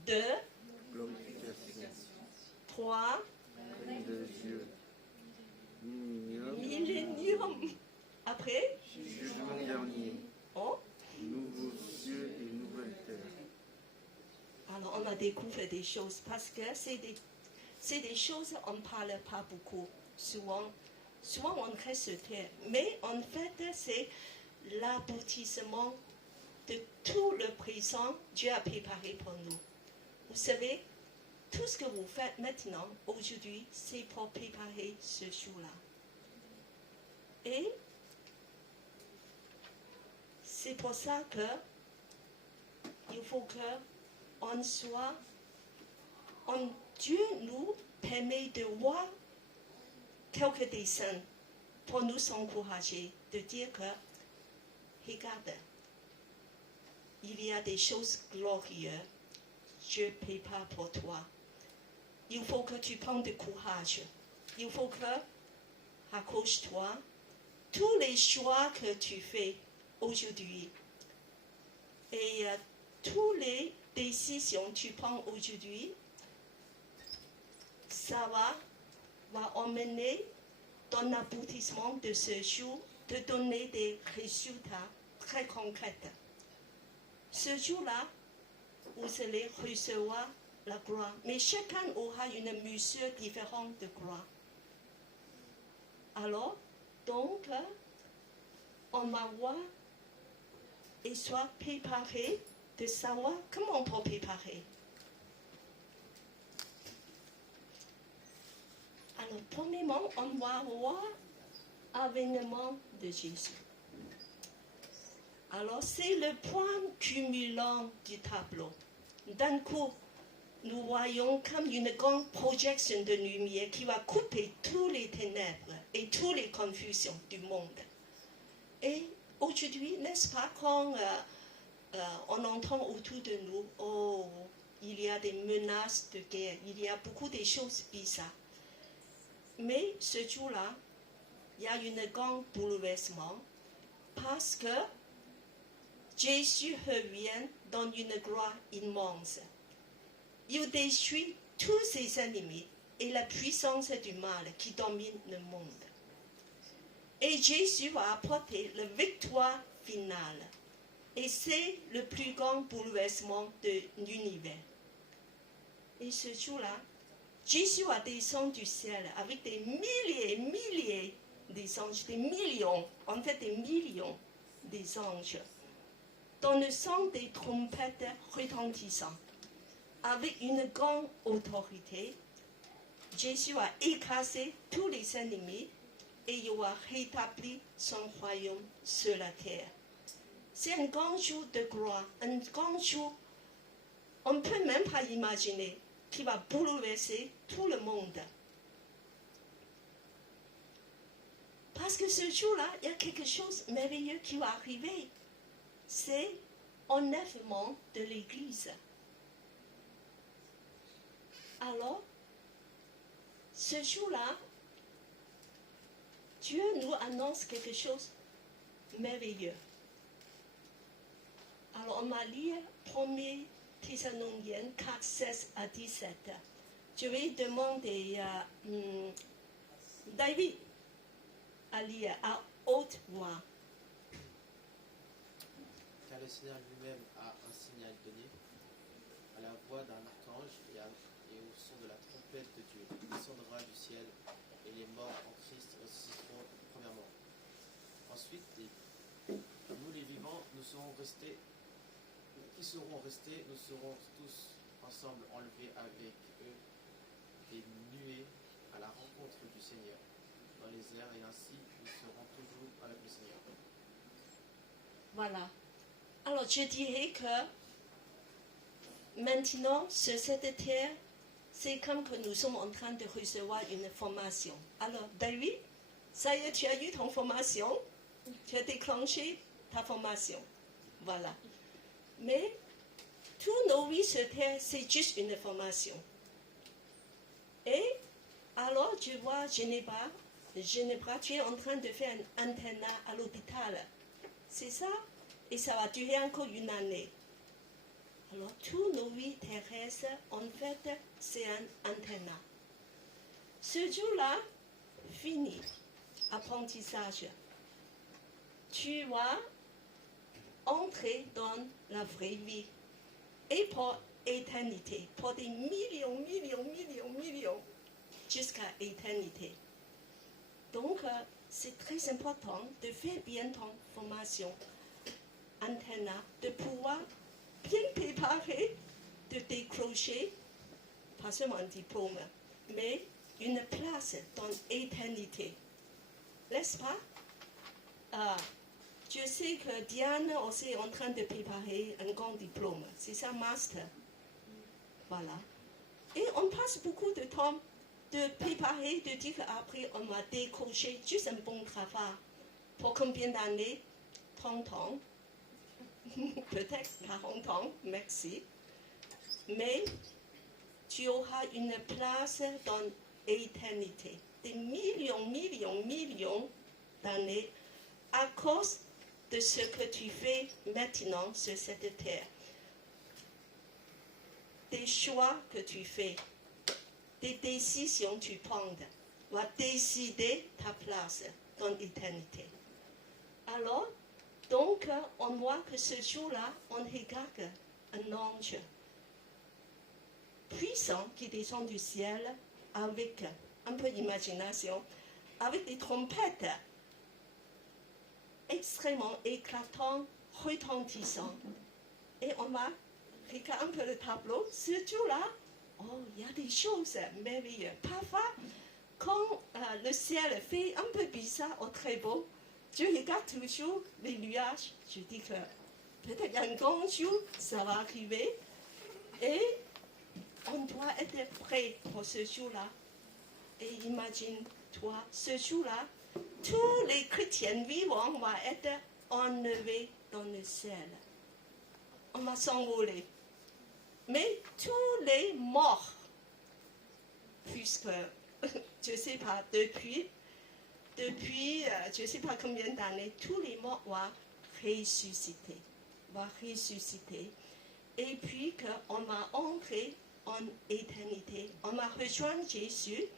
2. Glorification. 3. Règne de Dieu. Millénium. Après, Jugement dernier. oh, Nouveaux cieux et nouvelle terre. alors on a découvert des choses parce que c'est des choses on ne parle pas beaucoup. Souvent on reste sur terre. Mais en fait, c'est l'aboutissement de tout le présent Dieu a préparé pour nous. Vous savez, tout ce que vous faites maintenant, aujourd'hui, c'est pour préparer ce jour-là. Et c'est pour ça que il faut qu'on soit, Dieu nous permet de voir quelques dessins pour nous encourager, de dire que, regarde, il y a des choses glorieuses, Dieu prépare pour toi. Il faut que tu prennes du courage. Il faut que, accroche-toi, tous les choix que tu fais aujourd'hui et toutes les décisions que tu prends aujourd'hui, ça va emmener dans l'aboutissement de ce jour, de donner des résultats très concrets. Ce jour-là, vous allez recevoir la gloire, mais chacun aura une mesure différente de gloire. Alors, donc, on va voir et soit préparé de savoir comment on peut préparer. Alors, premièrement, on va voir l'avènement de Jésus. Alors, c'est le point cumulant du tableau. D'un coup, nous voyons comme une grande projection de lumière qui va couper tous les ténèbres et toutes les confusions du monde. Et aujourd'hui, n'est-ce pas, quand on entend autour de nous, oh, il y a des menaces de guerre, il y a beaucoup de choses bizarres. Mais ce jour-là, il y a un grand bouleversement parce que Jésus revient dans une gloire immense. Il détruit tous ses ennemis et la puissance du mal qui domine le monde. Et Jésus va apporter la victoire finale. Et c'est le plus grand bouleversement de l'univers. Et ce jour-là, Jésus a descendu du ciel avec des milliers et milliers d'anges, des millions, en fait des millions d'anges, dans le son des trompettes retentissants. Avec une grande autorité, Jésus a écrasé tous les ennemis et il a rétabli son royaume sur la terre. C'est un grand jour de gloire, un grand jour, on ne peut même pas imaginer, qui va bouleverser tout le monde. Parce que ce jour-là, il y a quelque chose de merveilleux qui va arriver. C'est l'enlèvement de l'Église. Alors, ce jour-là, Dieu nous annonce quelque chose de merveilleux. Alors, on va lire 1er Thessaloniciens 4, 16 à 17. Je vais demander à David à lire à haute voix. Car le Seigneur lui-même a un signal donné, à la voix d'un archange et au son de la trompette de Dieu. Il descendra du ciel et les morts en Christ ressusciteront premièrement. Ensuite, nous les vivants, nous serons restés. Qui seront restés, nous serons tous ensemble enlevés avec eux des nuées à la rencontre du Seigneur dans les airs, et ainsi nous serons toujours avec le Seigneur. Voilà. Alors je dirais que maintenant, sur cette terre, c'est comme que nous sommes en train de recevoir une formation. Alors David, ça y est, tu as eu ton formation, tu as déclenché ta formation. Voilà. Mais tous nos vies sur terre, c'est juste une formation. Et alors, tu vois, Genève, tu es en train de faire un internat à l'hôpital. C'est ça? Et ça va durer encore une année. Alors, tous nos vies terrestres, en fait, c'est un internat. Ce jour-là, fini, apprentissage. Tu vas entrer dans la vraie vie et pour éternité, pour des millions, jusqu'à éternité. Donc, c'est très important de faire bien ton formation internat, de pouvoir bien préparer, de décrocher pas seulement un diplôme, mais une place dans l'éternité. N'est-ce pas? Je sais que Diane aussi est en train de préparer un grand diplôme. C'est ça, master. Voilà. Et on passe beaucoup de temps de préparer, de dire qu'après on va décrocher juste un bon travail. Pour combien d'années? 30 ans. Peut-être 40 ans, merci. Mais tu auras une place dans l'éternité. Des millions d'années à cause de ce que tu fais maintenant sur cette terre. Des choix que tu fais, des décisions que tu prends, va décider ta place dans l'éternité. Alors, donc, on voit que ce jour-là, on regarde un ange puissant qui descend du ciel avec un peu d'imagination, avec des trompettes extrêmement éclatants, retentissants. Et on va regarder un peu le tableau. Ce jour-là, il y a des choses merveilleuses. Parfois, quand le ciel fait un peu bizarre ou très beau, je regarde toujours les nuages. Je dis que peut-être un grand jour, ça va arriver. Et on doit être prêt pour ce jour-là. Et imagine-toi, ce jour-là, tous les chrétiens vivants vont être enlevés dans le ciel. On va s'envoler. Mais tous les morts, puisque, je ne sais pas, depuis je ne sais pas combien d'années, tous les morts vont ressusciter. Et puis qu'on va entrer en éternité. On va rejoindre Jésus,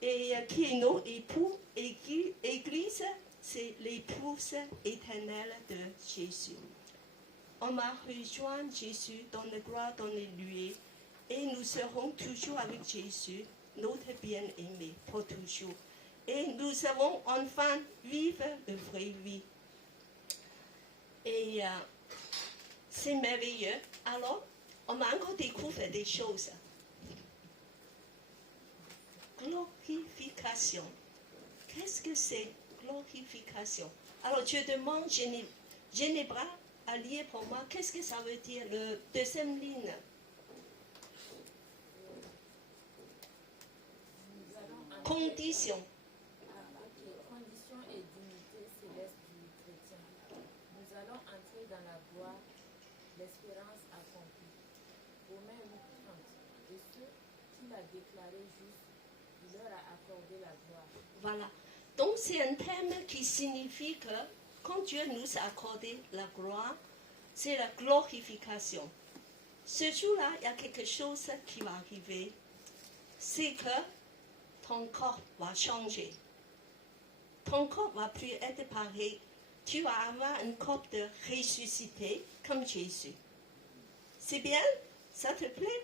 et qui est nos époux. Église, c'est l'épouse éternelle de Jésus. On va rejoindre Jésus dans la gloire, dans les nuées, et nous serons toujours avec Jésus, notre bien-aimé, pour toujours. Et nous allons enfin vivre une vraie vie. Et c'est merveilleux. Alors, on va encore découvrir des choses. Glorification. Qu'est-ce que c'est, glorification? Alors, je demande Genebra à lire pour moi. Qu'est-ce que ça veut dire, le deuxième ligne? Condition. Condition et dignité céleste du chrétien. Nous allons entrer dans la gloire, l'espérance accomplie. Romains 8:30. Et ceux qu'il a déclarés justes, il leur a accordé la gloire. Voilà. Donc c'est un thème qui signifie que quand Dieu nous a accordé la gloire, c'est la glorification. Ce jour-là, il y a quelque chose qui va arriver. C'est que ton corps va changer. Ton corps va plus être pareil. Tu vas avoir un corps de ressuscité comme Jésus. C'est bien? Ça te plaît?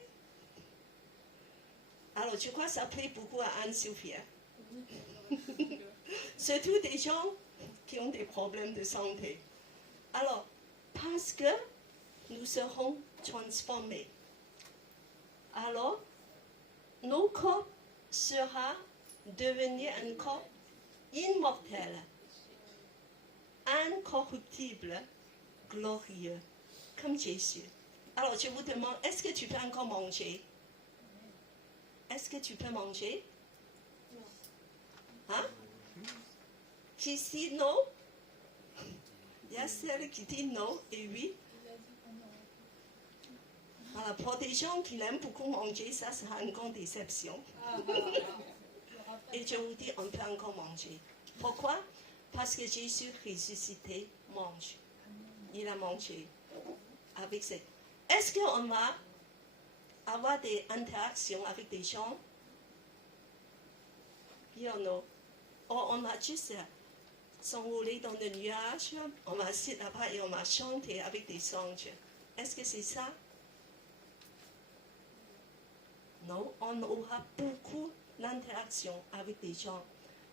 Alors, je crois que ça plaît beaucoup à Anne-Sophia. Surtout des gens qui ont des problèmes de santé. Alors, parce que nous serons transformés. Alors, nos corps sera devenir un corps immortel, incorruptible, glorieux, comme Jésus. Alors, je vous demande, est-ce que tu peux encore manger? Est-ce que tu peux manger? Hein? Qui dit non? Il y a celle qui dit non et oui. Voilà, pour des gens qui aiment beaucoup manger, ça sera une grande déception. Et je vous dis, on peut encore manger. Pourquoi? Parce que Jésus ressuscité mange. Il a mangé avec ses... Est-ce qu'on va avoir des interactions avec des gens? Oui ou non? Ou on va juste s'envoler dans le nuage, on va sitter là-bas et on va chanter avec des anges. Est-ce que c'est ça? Non, on aura beaucoup d'interaction avec des gens.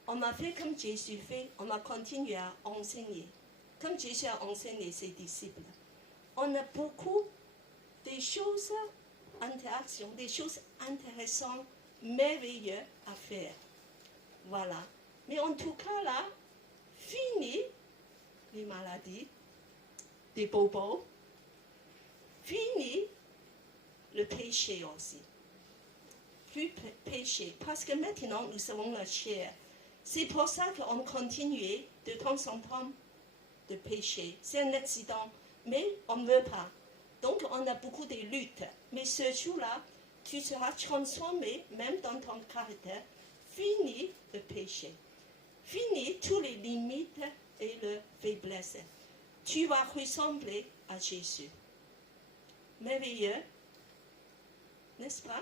On va faire comme Jésus fait, on va continuer à enseigner. Comme Jésus a enseigné ses disciples. On a beaucoup de choses interactions, des choses intéressantes, merveilleuses à faire. Voilà. Mais en tout cas, là, fini les maladies, des bobos, fini le péché aussi. Plus péché, parce que maintenant nous avons la chair. C'est pour ça qu'on continue de temps en temps de pécher. C'est un accident, mais on ne veut pas. Donc on a beaucoup de luttes. Mais ce jour-là, tu seras transformé, même dans ton caractère. Fini le péché. Fini toutes les limites et les faiblesses. Tu vas ressembler à Jésus. Merveilleux, n'est-ce pas?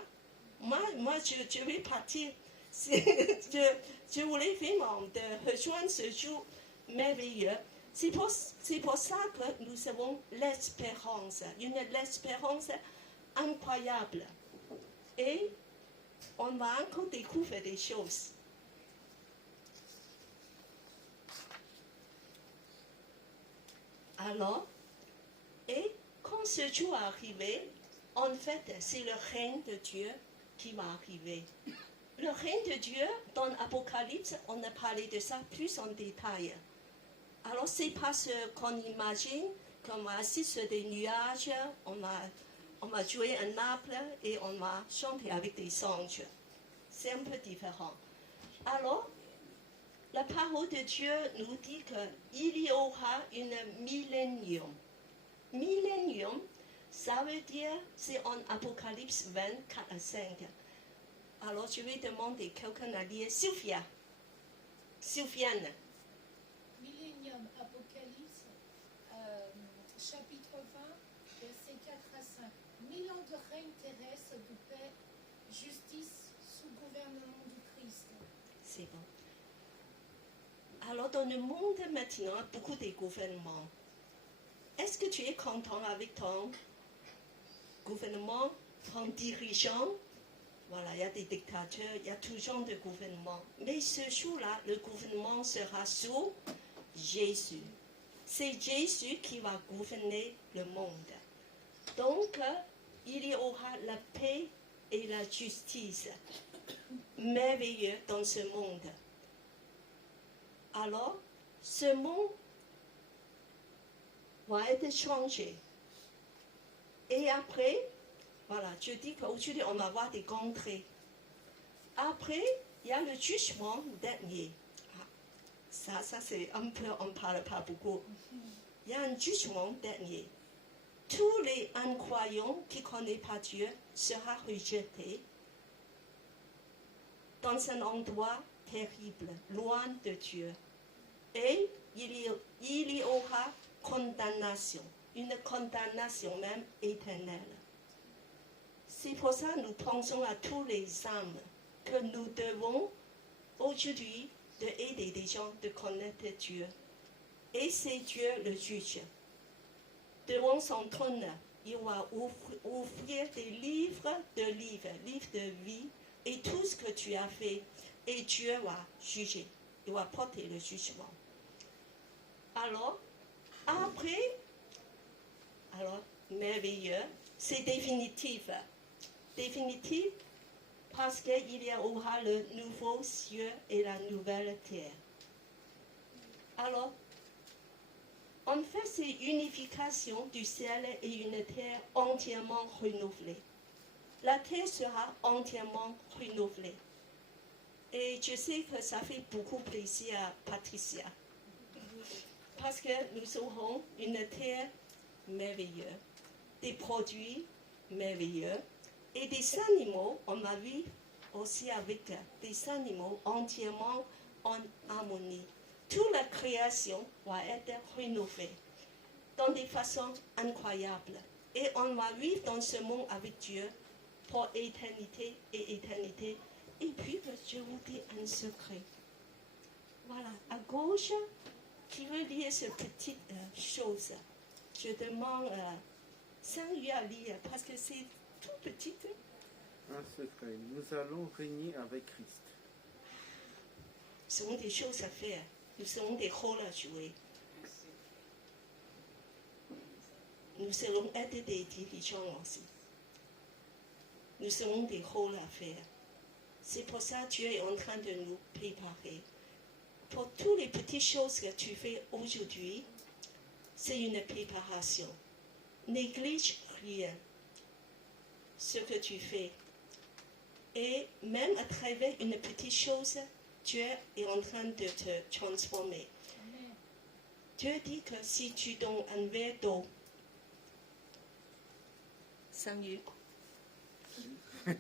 Moi je vais partir. Je voulais vraiment de rejoindre ce jour merveilleux. C'est pour ça que nous avons l'espérance, l'espérance incroyable. Et on va encore découvrir des choses. Alors, et quand ce jour est arrivé, en fait, c'est le règne de Dieu qui va arriver. Le règne de Dieu, dans l'Apocalypse, on a parlé de ça plus en détail. Alors, c'est pas ce qu'on imagine, qu'on va assis sur des nuages, on va jouer un arbre et on va chanter avec des anges. C'est un peu différent. Alors, la parole de Dieu nous dit qu'il y aura une millénium. Millénium, ça veut dire, c'est en Apocalypse 24 à 5. Alors, je vais demander quelqu'un à lire. Sylviane. Millénium, Apocalypse, chapitre 20, versets 4 à 5. 1000 ans de règne terrestre de paix, justice, sous gouvernement du Christ. C'est bon. Alors, dans le monde maintenant, beaucoup de gouvernements. Est-ce que tu es content avec ton gouvernement, ton dirigeant? Voilà, il y a des dictateurs, il y a tout genre de gouvernement. Mais ce jour-là, le gouvernement sera sous Jésus. C'est Jésus qui va gouverner le monde. Donc, il y aura la paix et la justice merveilleux dans ce monde. Alors, ce monde va être changé. Et après, voilà, je dis qu'aujourd'hui, on va voir des contrées. Après, il y a le jugement dernier. Ça c'est un peu, on ne parle pas beaucoup. Il y a un jugement dernier. Tous les incroyants qui ne connaissent pas Dieu seront rejetés dans un endroit terrible, loin de Dieu. Et il y aura condamnation, une condamnation même éternelle. C'est pour ça que nous pensons à tous les âmes que nous devons aujourd'hui aider des gens de connaître Dieu. Et c'est Dieu le juge. Devant son trône, il va ouvrir des livres de vie, et tout ce que tu as fait, et Dieu va juger. Il va porter le jugement. Alors, après, merveilleux, c'est définitif. Définitif parce qu'il y aura le nouveau ciel et la nouvelle terre. Alors, en fait, c'est unification du ciel et une terre entièrement renouvelée. La terre sera entièrement renouvelée. Et je sais que ça fait beaucoup plaisir à Patricia. Parce que nous aurons une terre merveilleuse, des produits merveilleux et des animaux, on va vivre aussi avec des animaux entièrement en harmonie. Toute la création va être rénovée dans des façons incroyables. Et on va vivre dans ce monde avec Dieu pour éternité et éternité. Et puis, je vous dis un secret. Voilà, à gauche, qui veut lire cette petite chose. Je demande 5 lieux à lire parce que c'est tout petit. Un secret. Nous allons régner avec Christ. Ce sont des choses à faire. Nous avons des rôles à jouer. Nous allons être des dirigeants aussi. nous avons des rôles à faire. C'est pour ça que Dieu est en train de nous préparer. Pour toutes les petites choses que tu fais aujourd'hui, c'est une préparation. Néglige rien ce que tu fais. Et même à travers une petite chose, Dieu est en train de te transformer. Amen. Dieu dit que si tu donnes un verre d'eau, 5 minutes, à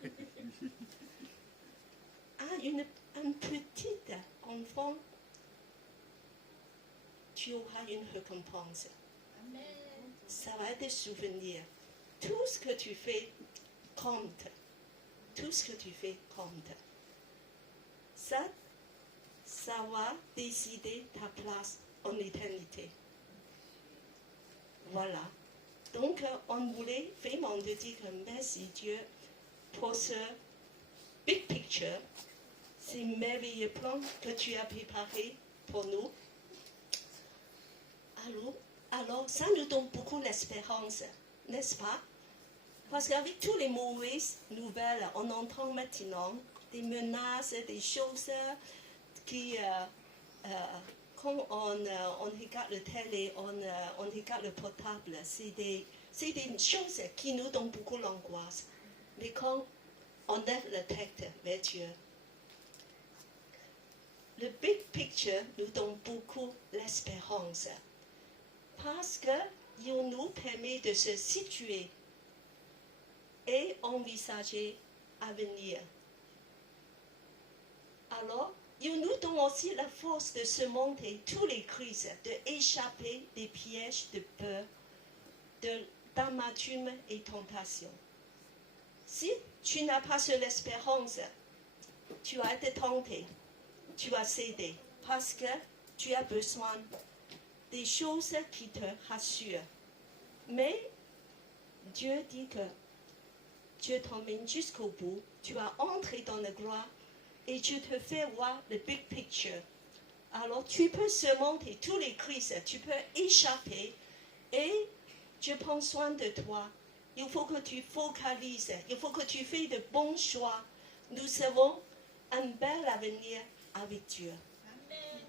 un petit enfant, tu auras une récompense. Amen. Ça va être des souvenirs. Tout ce que tu fais compte. Tout ce que tu fais compte. Ça va décider ta place en éternité. Voilà. Donc, on voulait vraiment te dire merci Dieu pour ce big picture, ces merveilleux plans que tu as préparés pour nous. Alors, ça nous donne beaucoup d'espérance, n'est-ce pas? Parce qu'avec toutes les mauvaises nouvelles, on entend maintenant des menaces, des choses qui, quand on regarde le télé, on regarde le portable, c'est des choses qui nous donnent beaucoup d'angoisse. Mais quand on lève la tête vers Dieu, le big picture nous donne beaucoup d'espérance. Parce qu'il nous permet de se situer et envisager l'avenir. Alors, il nous donne aussi la force de surmonter toutes les crises, d'échapper des pièges de peur, d'amertume et tentation. Si tu n'as pas cette espérance, tu vas être tenté, tu vas céder, parce que tu as besoin des choses qui te rassurent. Mais Dieu dit que Dieu t'emmène jusqu'au bout, tu vas entrer dans la gloire et Dieu te fait voir le big picture. Alors tu peux surmonter toutes les crises, tu peux échapper et Dieu prend soin de toi. Il faut que tu focalises, il faut que tu fasses de bons choix. Nous avons un bel avenir avec Dieu. Amen.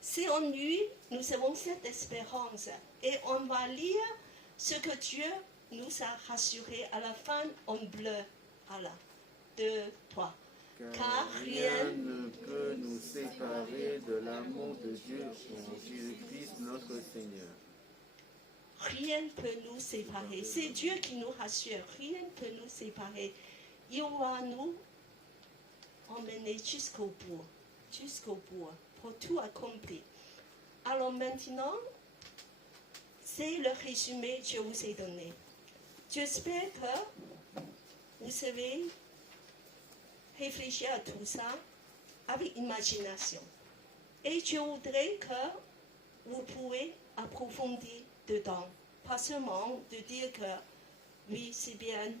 C'est en lui, nous avons cette espérance et on va lire ce que Dieu nous a rassuré à la fin en bleu. Voilà. 2, 3. Car rien ne peut nous séparer de l'amour de Dieu en Jésus-Christ notre Seigneur. Rien ne peut nous séparer. C'est Dieu qui nous rassure. Rien ne peut nous séparer. Il va nous emmener jusqu'au bout, pour tout accomplir. Alors maintenant, c'est le résumé que je vous ai donné. J'espère que vous savez réfléchir à tout ça avec imagination. Et je voudrais que vous pouvez approfondir dedans. Pas seulement de dire que oui, c'est bien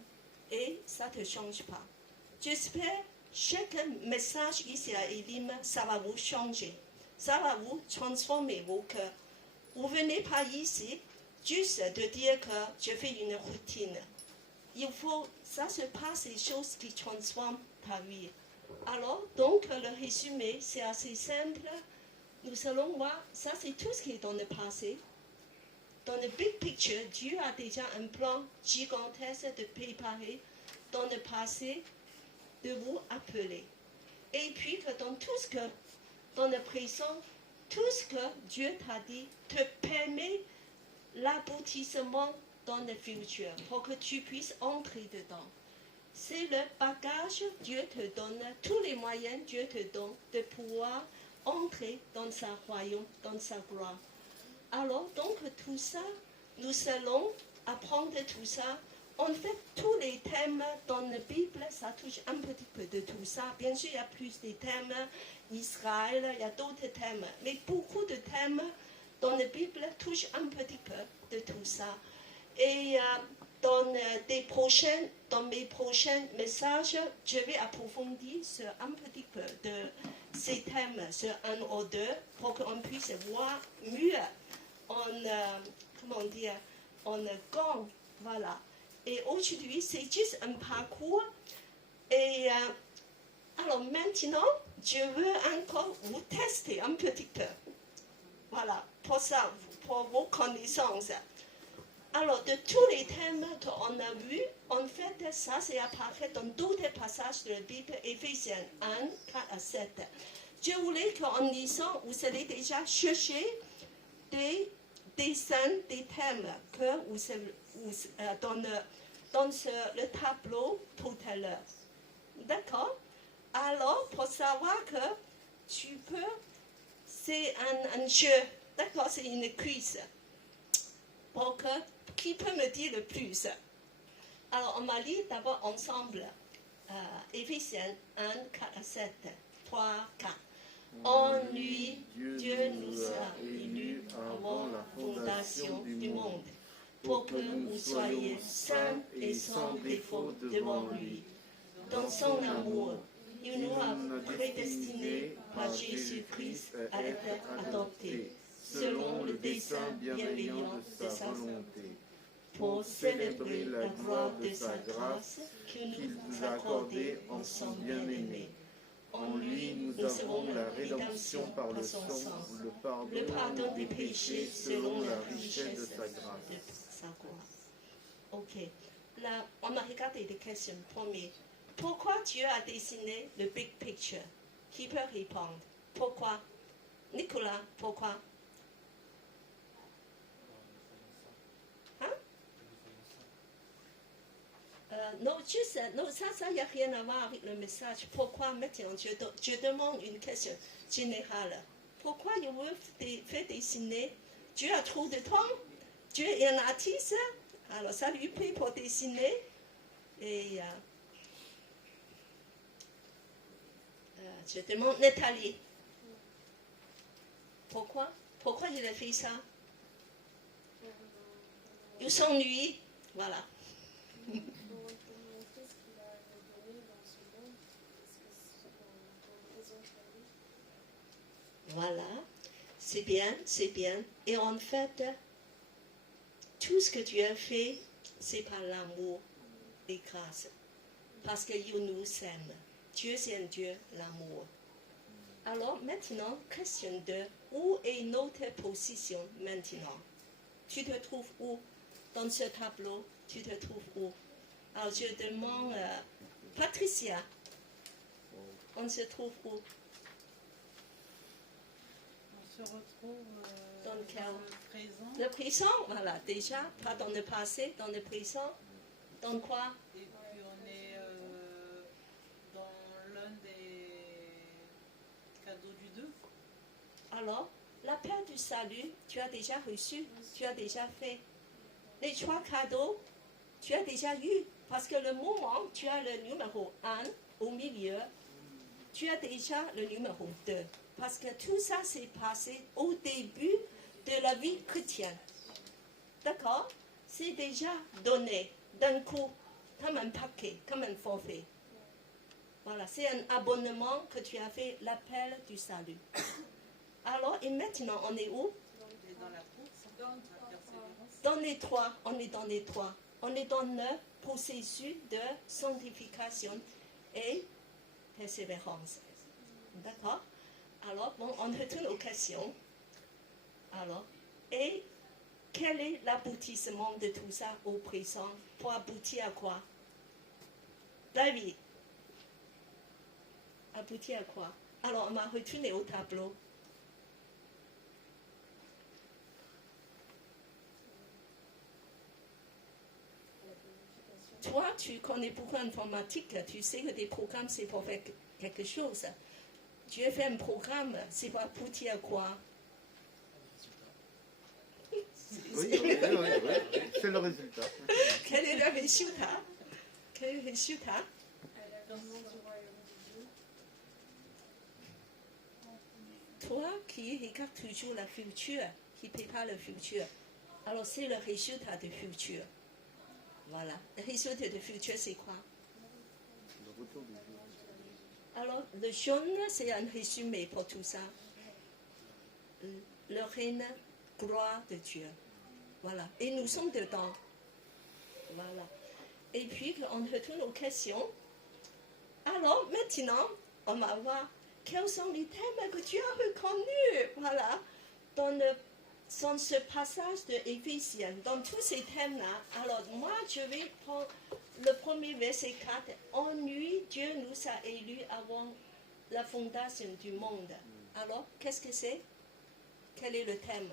et ça ne te change pas. J'espère que chaque message ici à Elim, ça va vous changer. Ça va vous transformer vos cœurs. Vous ne venez pas ici juste de dire que je fais une routine. Il faut, ça se passe des choses qui transforment ta vie. Alors, donc, le résumé, c'est assez simple. Nous allons voir, ça c'est tout ce qui est dans le passé. Dans le big picture, Dieu a déjà un plan gigantesque de préparer dans le passé, de vous appeler. Et puis que dans tout ce que, dans le présent, tout ce que Dieu t'a dit te permet l'aboutissement dans le futur pour que tu puisses entrer dedans. C'est le bagage, Dieu te donne, tous les moyens Dieu te donne de pouvoir entrer dans sa royaume, dans sa gloire. Alors, donc, tout ça, nous allons apprendre tout ça. En fait, tous les thèmes dans la Bible, ça touche un petit peu de tout ça. Bien sûr, il y a plus des thèmes, Israël, il y a d'autres thèmes. Mais beaucoup de thèmes dans la Bible touchent un petit peu de tout ça. Et dans mes prochains messages, je vais approfondir sur un petit peu de ces thèmes, sur un ou deux, pour qu'on puisse voir mieux en, comment dire, en gang, voilà. Et aujourd'hui, c'est juste un parcours. Et alors maintenant, je veux encore vous tester un petit peu. Voilà, pour ça, pour vos connaissances. Alors, de tous les thèmes qu'on a vus, en fait, ça, c'est apparaît dans d'autres passages de la Bible, Éphésiens 1, 4 à 7. Je voulais qu'en lisant, vous allez déjà chercher des dessins, des thèmes que vous dans le tableau tout à l'heure. D'accord? Alors, pour savoir que tu peux, c'est un jeu, d'accord? C'est une quiz. Pour que, qui peut me dire le plus? Alors, on va lire d'abord ensemble Éphésiens 1, 4 à 7, 3, 4. En lui, Dieu nous a élus avant la fondation du monde, pour que nous soyons saints et sans défaut devant lui. Dans son amour, il nous a prédestinés par Jésus-Christ à être adoptés, selon le dessein bienveillant de sa volonté, pour célébrer la gloire de sa grâce qu'il nous a accordée en son bien-aimé. En lui, nous avons la rédemption par le sang, le pardon des péchés selon la richesse de sa grâce. Ok. Là, on a regardé des questions. Premier, pourquoi Dieu a dessiné le big picture? Qui peut répondre? Pourquoi? Nicolas, pourquoi? Non, juste, non, ça n'y a rien à voir avec le message. Pourquoi maintenant je demande une question générale. Pourquoi il veut faire dessiner? Dieu a trop de temps. Dieu est un artiste. Alors ça lui plaît pour dessiner. Et je demande Nathalie. Pourquoi? Pourquoi il a fait ça? Il s'ennuie. Voilà. Voilà, c'est bien, c'est bien. Et en fait, tout ce que Dieu a fait, c'est par l'amour et grâce. Parce qu'il nous aime. Dieu, c'est un Dieu, l'amour. Alors maintenant, question 2. Où est notre position maintenant? Tu te trouves où? Dans ce tableau, tu te trouves où? Alors je demande, Patricia, on se trouve où? On se retrouve dans le présent. Le présent, voilà, déjà, pas dans le passé, dans le présent. Dans quoi? Et puis on est dans l'un des cadeaux du 2. Alors, l'appel du salut, tu as déjà reçu, tu as déjà fait. Les 3 cadeaux, tu as déjà eu. Parce que le moment, tu as le numéro 1 au milieu, tu as déjà le numéro 2. Parce que tout ça s'est passé au début de la vie chrétienne. D'accord? C'est déjà donné d'un coup, comme un paquet, comme un forfait. Voilà, c'est un abonnement que tu as fait, l'appel du salut. Alors, et maintenant, on est où? Dans la course, dans la persévérance. Dans les 3, on est dans les 3. On est dans le processus de sanctification et persévérance. D'accord? Alors, bon, on retourne aux questions. Alors, et quel est l'aboutissement de tout ça au présent pour aboutir à quoi? David, aboutir à quoi? Alors, on va retourner au tableau. Toi, tu connais beaucoup d'informatique, tu sais que des programmes, c'est pour faire quelque chose. Dieu fait un programme, c'est pour aboutir à quoi? Oui, c'est le résultat. Quel est le résultat? Quel est le résultat? Toi qui regardes toujours le futur, qui prépare le futur, alors c'est le résultat du futur. Voilà. Le résultat du futur, c'est quoi? Le retour du jour. Alors, le jaune, c'est un résumé pour tout ça. Le règne, gloire de Dieu. Voilà. Et nous sommes dedans. Voilà. Et puis, on retourne aux questions. Alors, maintenant, on va voir quels sont les thèmes que tu as reconnus. Voilà. Dans ce passage de Éphésiens, dans tous ces thèmes-là, alors moi, je vais prendre le premier verset 4. En lui, Dieu nous a élus avant la fondation du monde. Alors, qu'est-ce que c'est? Quel est le thème?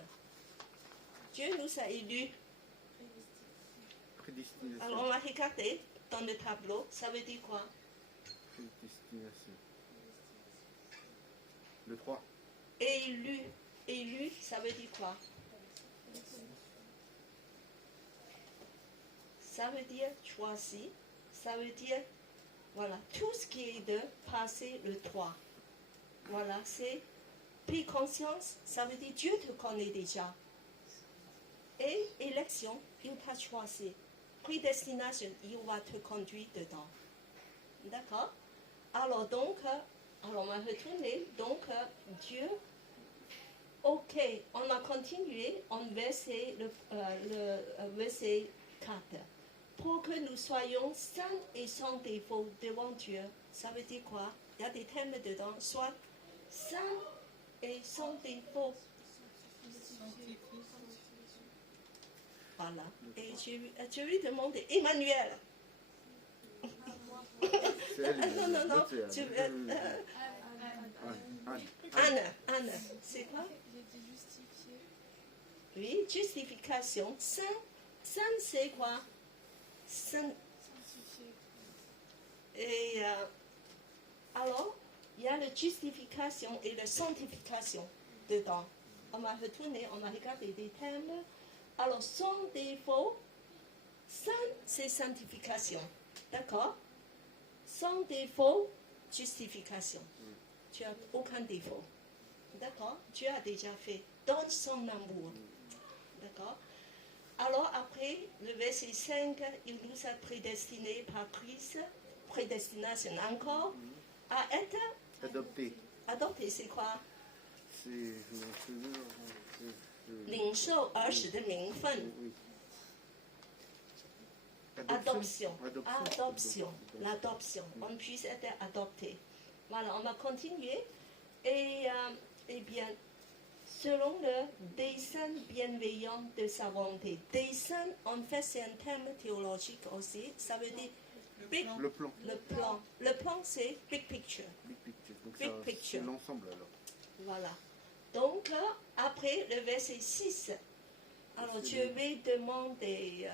Dieu nous a élus. Prédestination. Alors, on va regarder dans le tableau. Ça veut dire quoi? Prédestination. Le 3. Élu. Élu, ça veut dire quoi? Ça veut dire choisi. Ça veut dire, voilà, tout ce qui est de passer le 3. Voilà, c'est préconscience, ça veut dire Dieu te connaît déjà. Et élection, il t'a choisi. Prédestination, il va te conduire dedans. D'accord? Alors donc, on va retourner. Donc, Dieu. Ok, on va continuer en verset, le verset 4. Pour que nous soyons saints et sans défaut devant Dieu. Ça veut dire quoi? Il y a des thèmes dedans. Soit saints et sans défaut. Voilà. Et je lui demande, Emmanuel. Non. Anne, c'est quoi? Oui, justification. Saint, c'est quoi? Saint. Et alors, il y a la justification et la sanctification dedans. On va retourner, on va regarder des thèmes. Alors, sans défaut, saint, c'est sanctification. D'accord? Sans défaut, justification. Tu n'as aucun défaut. D'accord? Dieu a déjà fait dans son amour. D'accord? Alors après, le verset 5, il nous a prédestinés par Christ, prédestination encore, à être adopté. Adopté, c'est quoi? 领受儿子的名分。 Adoption. L'adoption. On puisse être adopté. Voilà, on va continuer. Et bien, selon le dessein bienveillant de sa volonté. Dessein, en fait, c'est un terme théologique aussi. Ça veut dire le plan. Le plan, c'est big picture. Donc Big picture. C'est l'ensemble alors. Voilà. Donc, après le verset 6, alors je vais demander,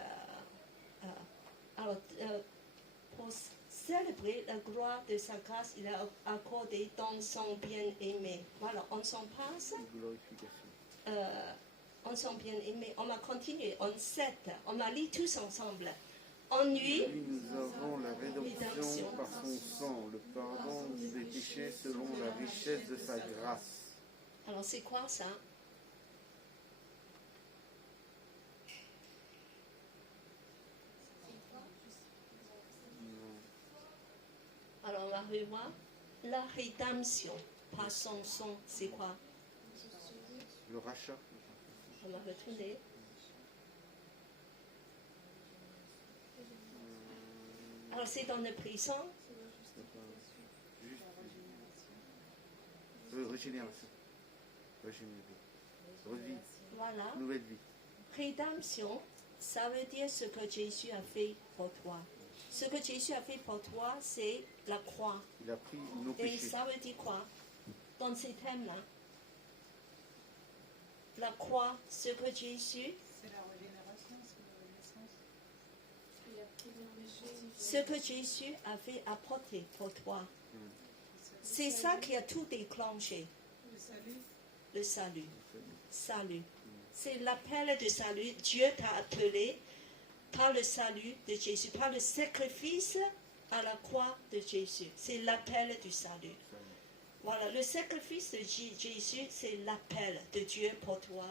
pour célébrer la gloire de sa grâce, il a accordé dans son bien-aimé. Voilà, on s'en passe. Glorification. On s'en bien-aimé. On va continuer en 7. On va lire tous ensemble. En lui, nous avons la rédemption par son sang, le pardon des péchés selon la richesse de sa grâce. Alors, c'est quoi ça? Alors, on va revoir. La rédemption par son sang, c'est quoi? Le rachat. On va retourner. Alors, c'est dans le présent. Régénération. Revie. Voilà. Nouvelle vie. Rédemption, ça veut dire ce que Jésus a fait pour toi. Ce que Jésus a fait pour toi, c'est la croix. Il a pris nos Et péchés. ça veut dire quoi? Dans ces thèmes-là, la croix, ce que Jésus, C'est la régénération, c'est la naissance. ce que Jésus a fait apporter pour toi. C'est ça qui a tout déclenché. Le salut. Le salut. Salut. C'est l'appel de salut. Dieu t'a appelé par le salut de Jésus, par le sacrifice à la croix de Jésus. C'est l'appel du salut. Voilà, le sacrifice de Jésus, c'est l'appel de Dieu pour toi.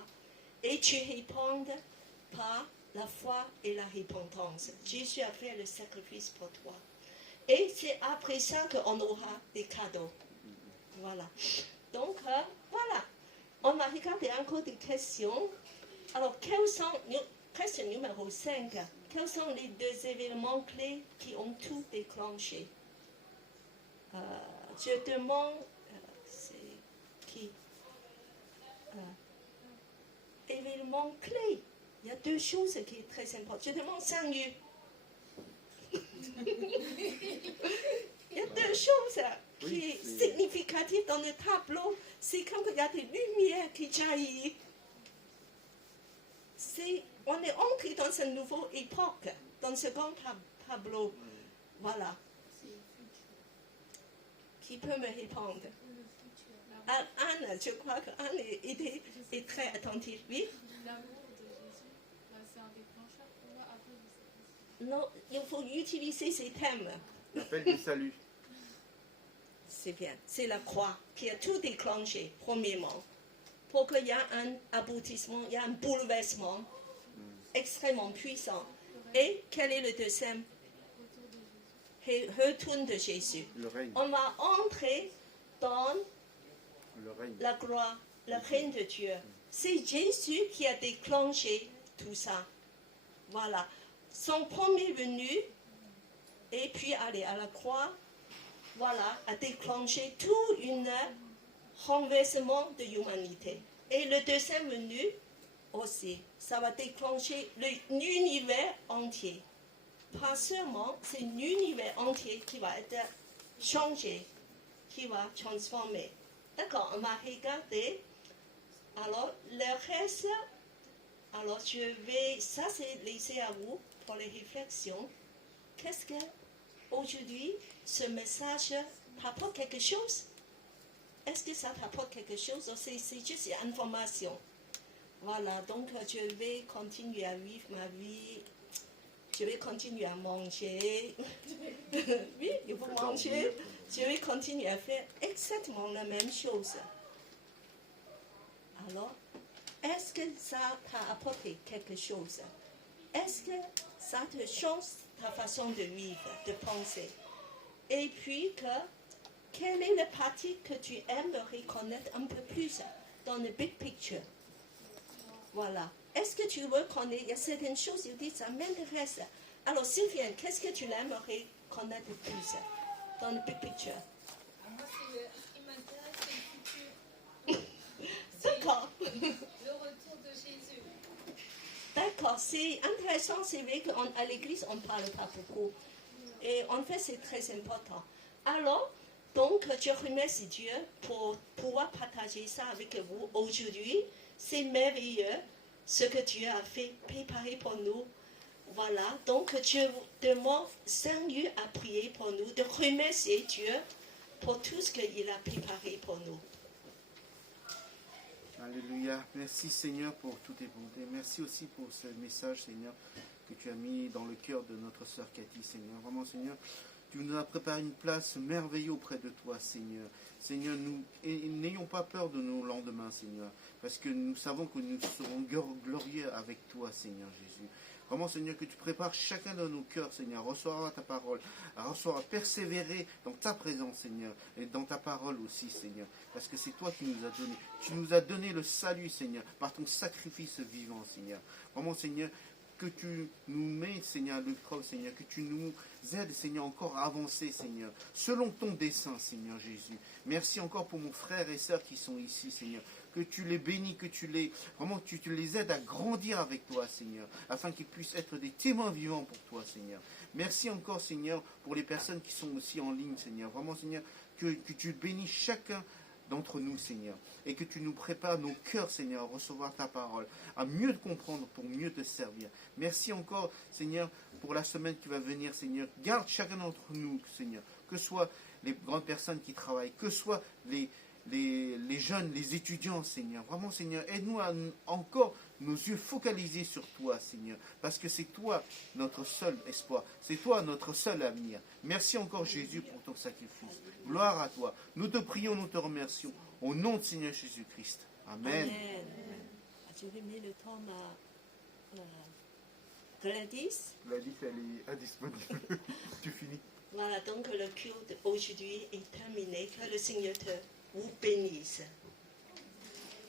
Et tu réponds par la foi et la repentance. Jésus a fait le sacrifice pour toi. Et c'est après ça qu'on aura des cadeaux. Voilà. Donc, voilà. On va regarder encore des questions. Alors, quelles sont, question numéro 5, quels sont les deux événements clés qui ont tout déclenché? Je demande, c'est qui? Événement clé. Il y a deux choses qui sont très importantes. Je demande Saint-Yu. Il y a deux choses qui sont significatives dans le tableau. C'est quand il y a des lumières qui jaillissent. On est entré dans une nouvelle époque, dans ce grand tableau. Voilà. Qui peut me répondre? Anne, je crois qu'Anne est très attentive. Oui? L'amour de Jésus, c'est un déclencheur pour moi après vous. Non, il faut utiliser ces thèmes. L'appel du salut. C'est bien. C'est la croix qui a tout déclenché, premièrement. Pour qu'il y ait un aboutissement, il y a un bouleversement extrêmement puissant. Et quel est le deuxième? Retour de Jésus. Le règne. On va entrer dans Le règne. la gloire, le règne de Dieu. C'est Jésus qui a déclenché tout ça. Voilà. Son premier venu, et puis aller à la croix, voilà, a déclenché tout un renversement de l'humanité. Et le deuxième venu aussi, ça va déclencher l'univers entier. Pas seulement, c'est l'univers entier qui va être changé, qui va transformer. D'accord, on va regarder. Alors, le reste, alors ça c'est laissé à vous pour les réflexions. Qu'est-ce que, aujourd'hui, ce message t'apporte quelque chose? Est-ce que ça t'apporte quelque chose? C'est juste une information. Voilà, donc je vais continuer à vivre ma vie. Je vais continuer à manger. Oui, il faut manger. Je vais continuer à faire exactement la même chose. Alors, est-ce que ça t'a apporté quelque chose? Est-ce que ça te change ta façon de vivre, de penser? Et puis, quelle est la partie que tu aimerais connaître un peu plus dans le big picture? Voilà. Est-ce que tu veux connaître? Il y a certaines choses, tu dis, ça m'intéresse. Alors, Sylviane, qu'est-ce que tu aimerais connaître plus dans le big picture? Moi, ce qui m'intéresse, c'est le futur. D'accord. Le retour de Jésus. D'accord, c'est intéressant, c'est vrai qu'à l'église, on ne parle pas beaucoup. Et en fait, c'est très important. Alors, donc, je remercie Dieu pour pouvoir partager ça avec vous aujourd'hui. C'est merveilleux ce que Dieu a fait, préparé pour nous. Voilà, donc je vous demande, Seigneur, à prier pour nous, de remercier Dieu pour tout ce qu'il a préparé pour nous. Alléluia. Merci Seigneur pour toutes tes bontés. Merci aussi pour ce message, Seigneur, que tu as mis dans le cœur de notre sœur Cathy, Seigneur. Vraiment, Seigneur, tu nous as préparé une place merveilleuse auprès de toi, Seigneur. Seigneur, n'ayons pas peur de nos lendemains, Seigneur, parce que nous savons que nous serons glorieux avec toi, Seigneur Jésus. Vraiment, Seigneur, que tu prépares chacun de nos cœurs, Seigneur, à recevoir ta parole, à persévérer dans ta présence, Seigneur, et dans ta parole aussi, Seigneur, parce que c'est toi qui nous as donné. Tu nous as donné le salut, Seigneur, par ton sacrifice vivant, Seigneur. Vraiment, Seigneur, que tu nous mets, Seigneur, à l'épreuve, Seigneur, que tu nous aides, Seigneur, encore à avancer, Seigneur, selon ton dessein, Seigneur Jésus. Merci encore pour mon frère et sœurs qui sont ici, Seigneur, que tu les bénis, que tu les aides à grandir avec toi, Seigneur, afin qu'ils puissent être des témoins vivants pour toi, Seigneur. Merci encore, Seigneur, pour les personnes qui sont aussi en ligne, Seigneur. Vraiment, Seigneur, que tu bénis chacun d'entre nous, Seigneur, et que tu nous prépares nos cœurs, Seigneur, à recevoir ta parole, à mieux te comprendre pour mieux te servir. Merci encore, Seigneur, pour la semaine qui va venir, Seigneur. Garde chacun d'entre nous, Seigneur, que ce soit les grandes personnes qui travaillent, que ce soit les jeunes, les étudiants, Seigneur. Vraiment, Seigneur, aide-nous à encore nos yeux focalisés sur toi, Seigneur, parce que c'est toi notre seul espoir, c'est toi notre seul avenir. Merci encore, Jésus, pour ton sacrifice. Gloire à toi. Nous te prions, nous te remercions. Au nom de Seigneur Jésus-Christ. Amen. Amen. Je vais mettre le temps à Gladys. Gladys, elle est indisponible. Tu finis. Voilà, donc le culte aujourd'hui est terminé. Que le Seigneur te vous bénisse.